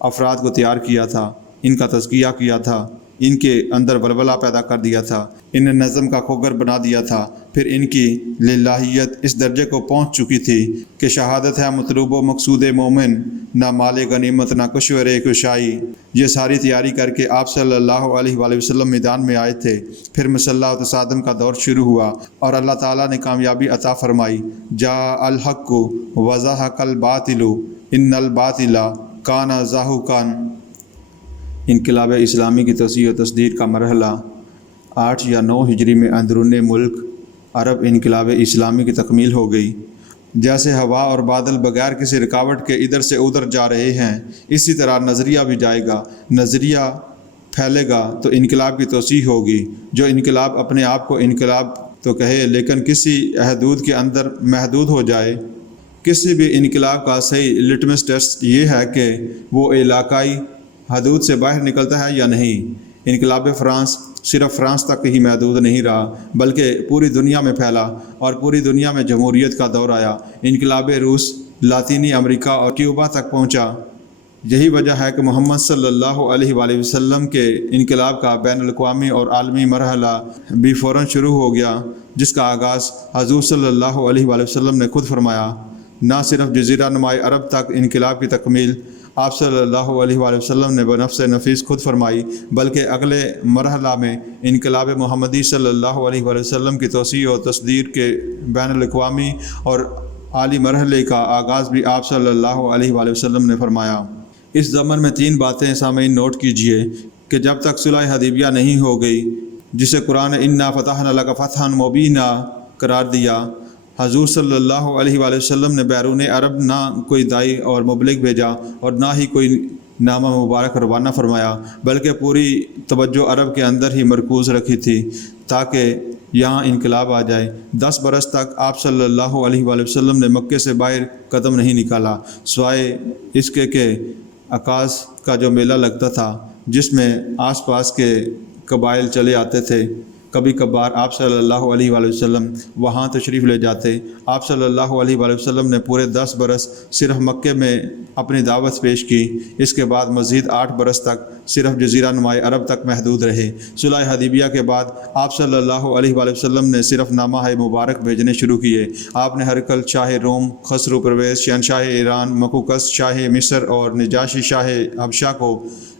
افراد کو تیار کیا تھا، ان کا تزکیہ کیا تھا، ان کے اندر ولولہ پیدا کر دیا تھا، انہیں نظم کا خوگر بنا دیا تھا، پھر ان کی للہیت اس درجے کو پہنچ چکی تھی کہ شہادت ہے مطلوب و مقصود مومن، نہ مال غنیمت نہ کشور کشائی۔ یہ ساری تیاری کر کے آپ صلی اللہ علیہ وآلہ وسلم میدان میں آئے تھے۔ پھر مسلح و تصادم کا دور شروع ہوا اور اللہ تعالیٰ نے کامیابی عطا فرمائی۔ جاء الحق وزهق الباطل ان الباطل کان زاہقا۔ انقلاب اسلامی کی توسیع و تصدیر کا مرحلہ 8 یا 9 ہجری میں اندرون ملک عرب انقلاب اسلامی کی تکمیل ہو گئی۔ جیسے ہوا اور بادل بغیر کسی رکاوٹ کے ادھر سے ادھر جا رہے ہیں، اسی طرح نظریہ بھی جائے گا۔ نظریہ پھیلے گا تو انقلاب کی توسیع ہوگی۔ جو انقلاب اپنے آپ کو انقلاب تو کہے لیکن کسی حدود کے اندر محدود ہو جائے۔ کسی بھی انقلاب کا صحیح لٹمس ٹیسٹ یہ ہے کہ وہ علاقائی حدود سے باہر نکلتا ہے یا نہیں۔ انقلاب فرانس صرف فرانس تک ہی محدود نہیں رہا، بلکہ پوری دنیا میں پھیلا اور پوری دنیا میں جمہوریت کا دور آیا۔ انقلاب روس لاطینی امریکہ اور کیوبا تک پہنچا۔ یہی وجہ ہے کہ محمد صلی اللہ علیہ وآلہ وسلم کے انقلاب کا بین الاقوامی اور عالمی مرحلہ بھی فوراً شروع ہو گیا، جس کا آغاز حضور صلی اللہ علیہ وآلہ وسلم نے خود فرمایا۔ نہ صرف جزیرہ نمائی عرب تک انقلاب کی تکمیل آپ صلی اللہ علیہ وآلہ وسلم نے بنفس نفیس خود فرمائی، بلکہ اگلے مرحلہ میں انقلاب محمدی صلی اللہ علیہ وآلہ وسلم کی توسیع و تصدیر کے بین الاقوامی اور عالی مرحلے کا آغاز بھی آپ صلی اللہ علیہ وآلہ وسلم نے فرمایا۔ اس ضمن میں 3 باتیں سامعین نوٹ کیجئے کہ جب تک صلح حدیبیہ نہیں ہو گئی، جسے قرآن انا فتحنا لک فتحا مبینا قرار دیا، حضور صلی اللہ علیہ وآلہ وسلم نے بیرون عرب نہ کوئی داعی اور مبلغ بھیجا اور نہ ہی کوئی نامہ مبارک روانہ فرمایا، بلکہ پوری توجہ عرب کے اندر ہی مرکوز رکھی تھی تاکہ یہاں انقلاب آ جائے۔ 10 برس تک آپ صلی اللہ علیہ وآلہ وسلم نے مکے سے باہر قدم نہیں نکالا، سوائے اس کے کہ عکاظ کا جو میلہ لگتا تھا، جس میں آس پاس کے قبائل چلے آتے تھے۔ کبھی کبھار آپ صلی اللہ علیہ وآلہ وسلم وہاں تشریف لے جاتے۔ آپ صلی اللہ علیہ وآلہ وسلم نے پورے 10 برس صرف مکے میں اپنی دعوت پیش کی، اس کے بعد مزید 8 برس تک صرف جزیرہ نمائی عرب تک محدود رہے۔ صلح حدیبیہ کے بعد آپ صلی اللہ علیہ وآلہ وسلم نے صرف نامہ مبارک بھیجنے شروع کیے۔ آپ نے ہرقل شاہ روم، خسرو پرویز شہنشاہ ایران، مقوقس شاہ مصر اور نجاشی شاہ حبشہ کو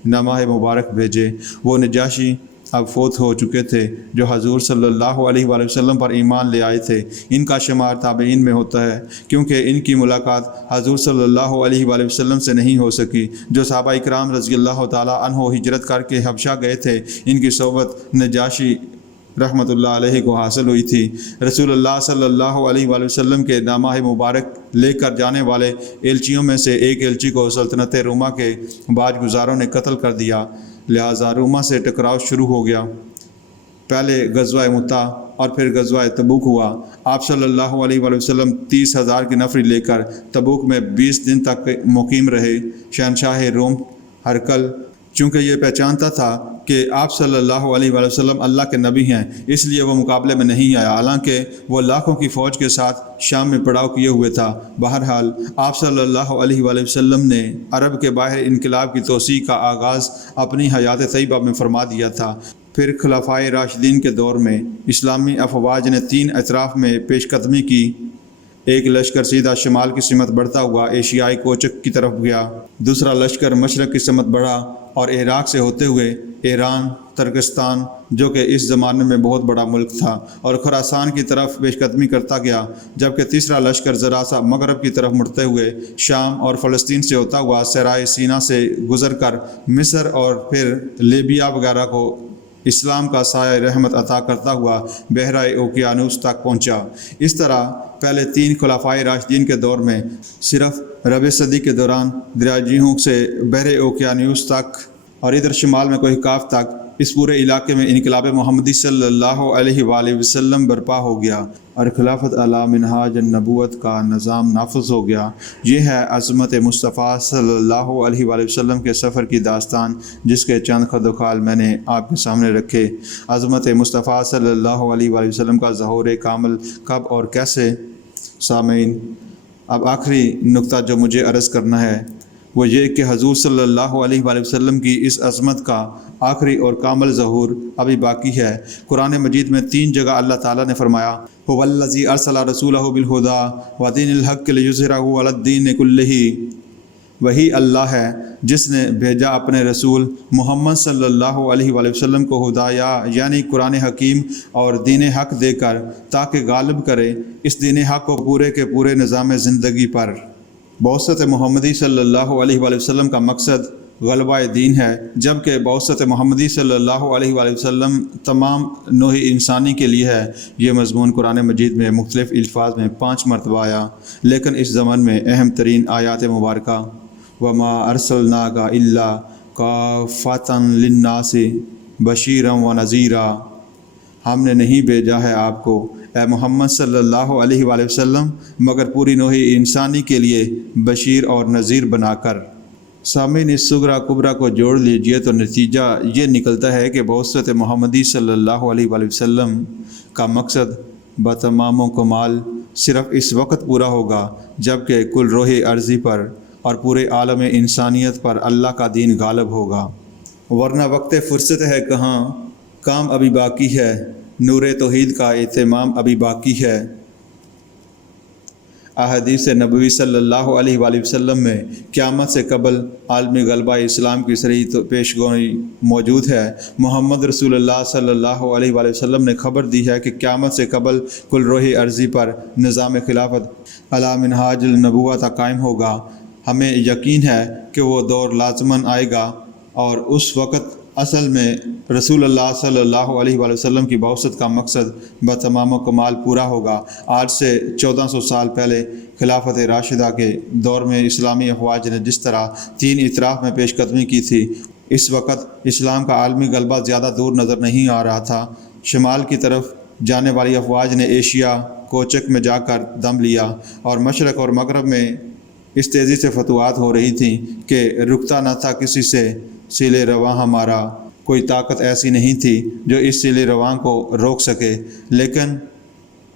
نامہ مبارک بھیجے۔ وہ نجاشی اب فوت ہو چکے تھے جو حضور صلی اللہ علیہ وآلہ وسلم پر ایمان لے آئے تھے۔ ان کا شمار تابعین میں ہوتا ہے، کیونکہ ان کی ملاقات حضور صلی اللہ علیہ وآلہ وسلم سے نہیں ہو سکی۔ جو صحابہ اکرام رضی اللہ تعالیٰ عنہ ہجرت کر کے حبشہ گئے تھے، ان کی صحبت نجاشی رحمۃ اللہ علیہ کو حاصل ہوئی تھی۔ رسول اللہ صلی اللہ علیہ وآلہ وسلم کے نامہ مبارک لے کر جانے والے ایلچیوں میں سے ایک ایلچی کو سلطنت روما کے باج گزاروں نے قتل کر دیا، لہٰذا روما سے ٹکراؤ شروع ہو گیا۔ پہلے غزوہ مؤتہ اور پھر غزوہ تبوک ہوا۔ آپ صلی اللہ علیہ وآلہ وسلم 30,000 کی نفری لے کر تبوک میں 20 دن تک مقیم رہے۔ شہنشاہ روم ہرقل چونکہ یہ پہچانتا تھا کہ آپ صلی اللہ علیہ وآلہ وسلم اللہ کے نبی ہیں، اس لیے وہ مقابلے میں نہیں آیا، حالانکہ وہ لاکھوں کی فوج کے ساتھ شام میں پڑاؤ کیے ہوئے تھا۔ بہرحال آپ صلی اللہ علیہ وآلہ وسلم نے عرب کے باہر انقلاب کی توسیع کا آغاز اپنی حیات طیبہ میں فرما دیا تھا۔ پھر خلفائے راشدین کے دور میں اسلامی افواج نے 3 اطراف میں پیش قدمی کی۔ ایک لشکر سیدھا شمال کی سمت بڑھتا ہوا ایشیائی کوچک کی طرف گیا، دوسرا لشکر مشرق کی سمت بڑھا اور عراق سے ہوتے ہوئے ایران، ترکستان جو کہ اس زمانے میں بہت بڑا ملک تھا، اور خراسان کی طرف پیش قدمی کرتا گیا، جبکہ تیسرا لشکر ذرا سا مغرب کی طرف مڑتے ہوئے شام اور فلسطین سے ہوتا ہوا صحرائے سینا سے گزر کر مصر اور پھر لیبیا وغیرہ کو اسلام کا سایہ رحمت عطا کرتا ہوا بحرۂ اوقیانوس تک پہنچا۔ اس طرح پہلے 3 خلفائے راشدین کے دور میں صرف ربع صدی کے دوران دریائے جیہوں سے بحر اوقیانوس تک اور ادھر شمال میں کوہ کاف تک اس پورے علاقے میں انقلاب محمدی صلی اللہ علیہ وآلہ وسلم برپا ہو گیا اور خلافت علی منہاج النبوت کا نظام نافذ ہو گیا۔ یہ ہے عظمت مصطفیٰ صلی اللہ علیہ وآلہ وسلم کے سفر کی داستان، جس کے چند خد و خال میں نے آپ کے سامنے رکھے۔ عظمت مصطفیٰ صلی اللہ علیہ وآلہ وسلم کا ظہور کامل کب اور کیسے؟ سامعین، اب آخری نقطہ جو مجھے عرض کرنا ہے وہ یہ کہ حضور صلی اللہ علیہ وآلہ وسلم کی اس عظمت کا آخری اور کامل ظہور ابھی باقی ہے۔ قرآن مجید میں 3 جگہ اللہ تعالیٰ نے فرمایا هو الذی ارسل رسولہ بالہدی ودین الحق لیظہرہ علی الدین کلہ۔ وہی اللہ ہے جس نے بھیجا اپنے رسول محمد صلی اللہ علیہ وآلہ وسلم کو ہدایہ یعنی قرآن حکیم اور دین حق دے کر، تاکہ غالب کرے اس دین حق کو پورے کے پورے نظام زندگی پر۔ بعثت محمدی صلی اللہ علیہ وآلہ وسلم کا مقصد غلبہ دین ہے، جبکہ بعثت محمدی صلی اللہ علیہ وآلہ وسلم تمام نوع انسانی کے لیے ہے۔ یہ مضمون قرآن مجید میں مختلف الفاظ میں 5 مرتبہ آیا، لیکن اس زمن میں اہم ترین آیات مبارکہ وما ارسلناک الا کافۃ للناس بشیرا ونذیرا، ہم نے نہیں بھیجا ہے آپ کو اے محمد صلی اللہ علیہ وآلہ وسلم مگر پوری نوع انسانی کے لیے بشیر اور نذیر بنا کر۔ سامعین، اس صغرا کبرا کو جوڑ لیجئے تو نتیجہ یہ نکلتا ہے کہ بعثت محمدی صلی اللہ علیہ وآلہ وسلم کا مقصد بتمام و کمال صرف اس وقت پورا ہوگا جبکہ کل روح عرضی پر اور پورے عالم انسانیت پر اللہ کا دین غالب ہوگا، ورنہ وقت فرصت ہے کہاں، کام ابھی باقی ہے، نور توحید کا اہتمام ابھی باقی ہے۔ احادیث نبوی صلی اللہ علیہ وآلہ وسلم میں قیامت سے قبل عالمی غلبہ اسلام کی صریح پیش گوئی موجود ہے۔ محمد رسول اللہ صلی اللہ علیہ وآلہ وسلم نے خبر دی ہے کہ قیامت سے قبل کل روح عرضی پر نظام خلافت علی منہاج النبوت قائم ہوگا۔ ہمیں یقین ہے کہ وہ دور لازماً آئے گا اور اس وقت اصل میں رسول اللہ صلی اللہ علیہ وآلہ وسلم کی بعثت کا مقصد بتمام و کمال پورا ہوگا۔ آج سے 1400 سال پہلے خلافت راشدہ کے دور میں اسلامی افواج نے جس طرح 3 اطراف میں پیش قدمی کی تھی، اس وقت اسلام کا عالمی غلبہ زیادہ دور نظر نہیں آ رہا تھا۔ شمال کی طرف جانے والی افواج نے ایشیا کوچک میں جا کر دم لیا اور مشرق اور مغرب میں اس تیزی سے فتوحات ہو رہی تھیں کہ رکتا نہ تھا کسی سے سیل رواں ہمارا، کوئی طاقت ایسی نہیں تھی جو اس سیل رواں کو روک سکے۔ لیکن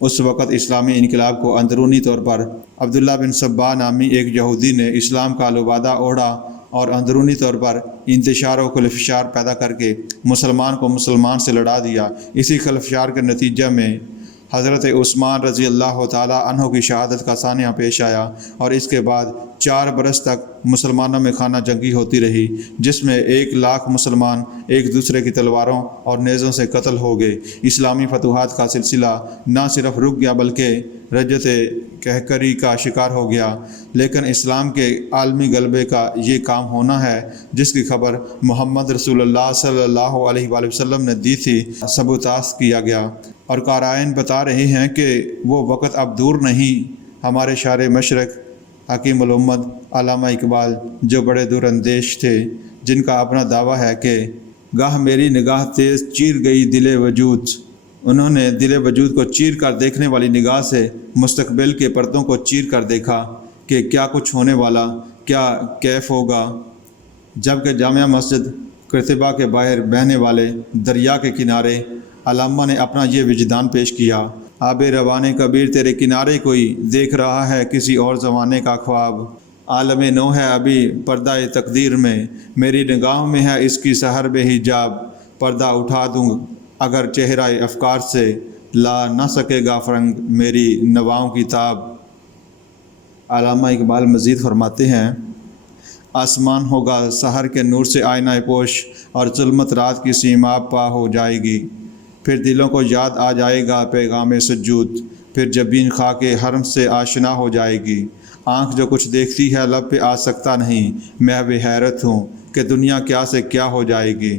اس وقت اسلامی انقلاب کو اندرونی طور پر عبداللہ بن سبا نامی ایک یہودی نے اسلام کا لبادہ اوڑھا اور اندرونی طور پر انتشار و خلفشار پیدا کر کے مسلمان کو مسلمان سے لڑا دیا۔ اسی خلفشار کے نتیجہ میں حضرت عثمان رضی اللہ تعالیٰ عنہ کی شہادت کا سانحہ پیش آیا اور اس کے بعد 4 برس تک مسلمانوں میں خانہ جنگی ہوتی رہی، جس میں 1 لاکھ مسلمان ایک دوسرے کی تلواروں اور نیزوں سے قتل ہو گئے۔ اسلامی فتوحات کا سلسلہ نہ صرف رک گیا بلکہ رجت قہقری کا شکار ہو گیا۔ لیکن اسلام کے عالمی غلبے کا یہ کام ہونا ہے جس کی خبر محمد رسول اللہ صلی اللہ علیہ وآلہ وسلم نے دی تھی، سبوتاس کیا گیا، اور قارئین بتا رہے ہیں کہ وہ وقت اب دور نہیں۔ ہمارے شاعر مشرق حکیم الامت علامہ اقبال جو بڑے دور اندیش تھے، جن کا اپنا دعویٰ ہے کہ گاہ میری نگاہ تیز چیر گئی دل وجود، انہوں نے دل وجود کو چیر کر دیکھنے والی نگاہ سے مستقبل کے پردوں کو چیر کر دیکھا کہ کیا کچھ ہونے والا، کیا کیف ہوگا۔ جبکہ جامع مسجد قرطبہ کے باہر بہنے والے دریا کے کنارے علامہ نے اپنا یہ وجدان پیش کیا، آب روان کبیر تیرے کنارے کوئی دیکھ رہا ہے کسی اور زمانے کا خواب، عالم نو ہے ابھی پردہ تقدیر میں، میری نگاہوں میں ہے اس کی سحر بے حجاب، پردہ اٹھا دوں اگر چہرہ افکار سے، لا نہ سکے گا فرنگ میری نواؤں کی تاب۔ علامہ اقبال مزید فرماتے ہیں، آسمان ہوگا سحر کے نور سے آئینہ پوش اور ظلمت رات کی سیما پا ہو جائے گی، پھر دلوں کو یاد آ جائے گا پیغام سجود، پھر جبین خاک حرم سے آشنا ہو جائے گی، آنکھ جو کچھ دیکھتی ہے لب پہ آ سکتا نہیں، میں بے حیرت ہوں کہ دنیا کیا سے کیا ہو جائے گی۔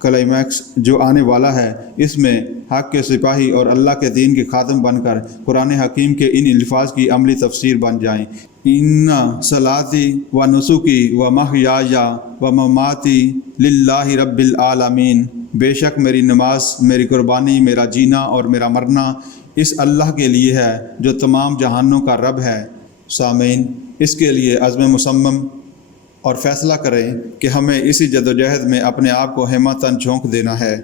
کلائمیکس جو آنے والا ہے، اس میں حق کے سپاہی اور اللہ کے دین کے خادم بن کر قرآن حکیم کے ان الفاظ کی عملی تفسیر بن جائیں۔ ان صلاتی و نسکی و محیای و مماتی للہ رب العالمین، بے شک میری نماز، میری قربانی، میرا جینا اور میرا مرنا اس اللہ کے لیے ہے جو تمام جہانوں کا رب ہے۔ سامعین، اس کے لیے عزم مصمم اور فیصلہ کریں کہ ہمیں اسی جدوجہد میں اپنے آپ کو ہمتاً جھونک دینا ہے۔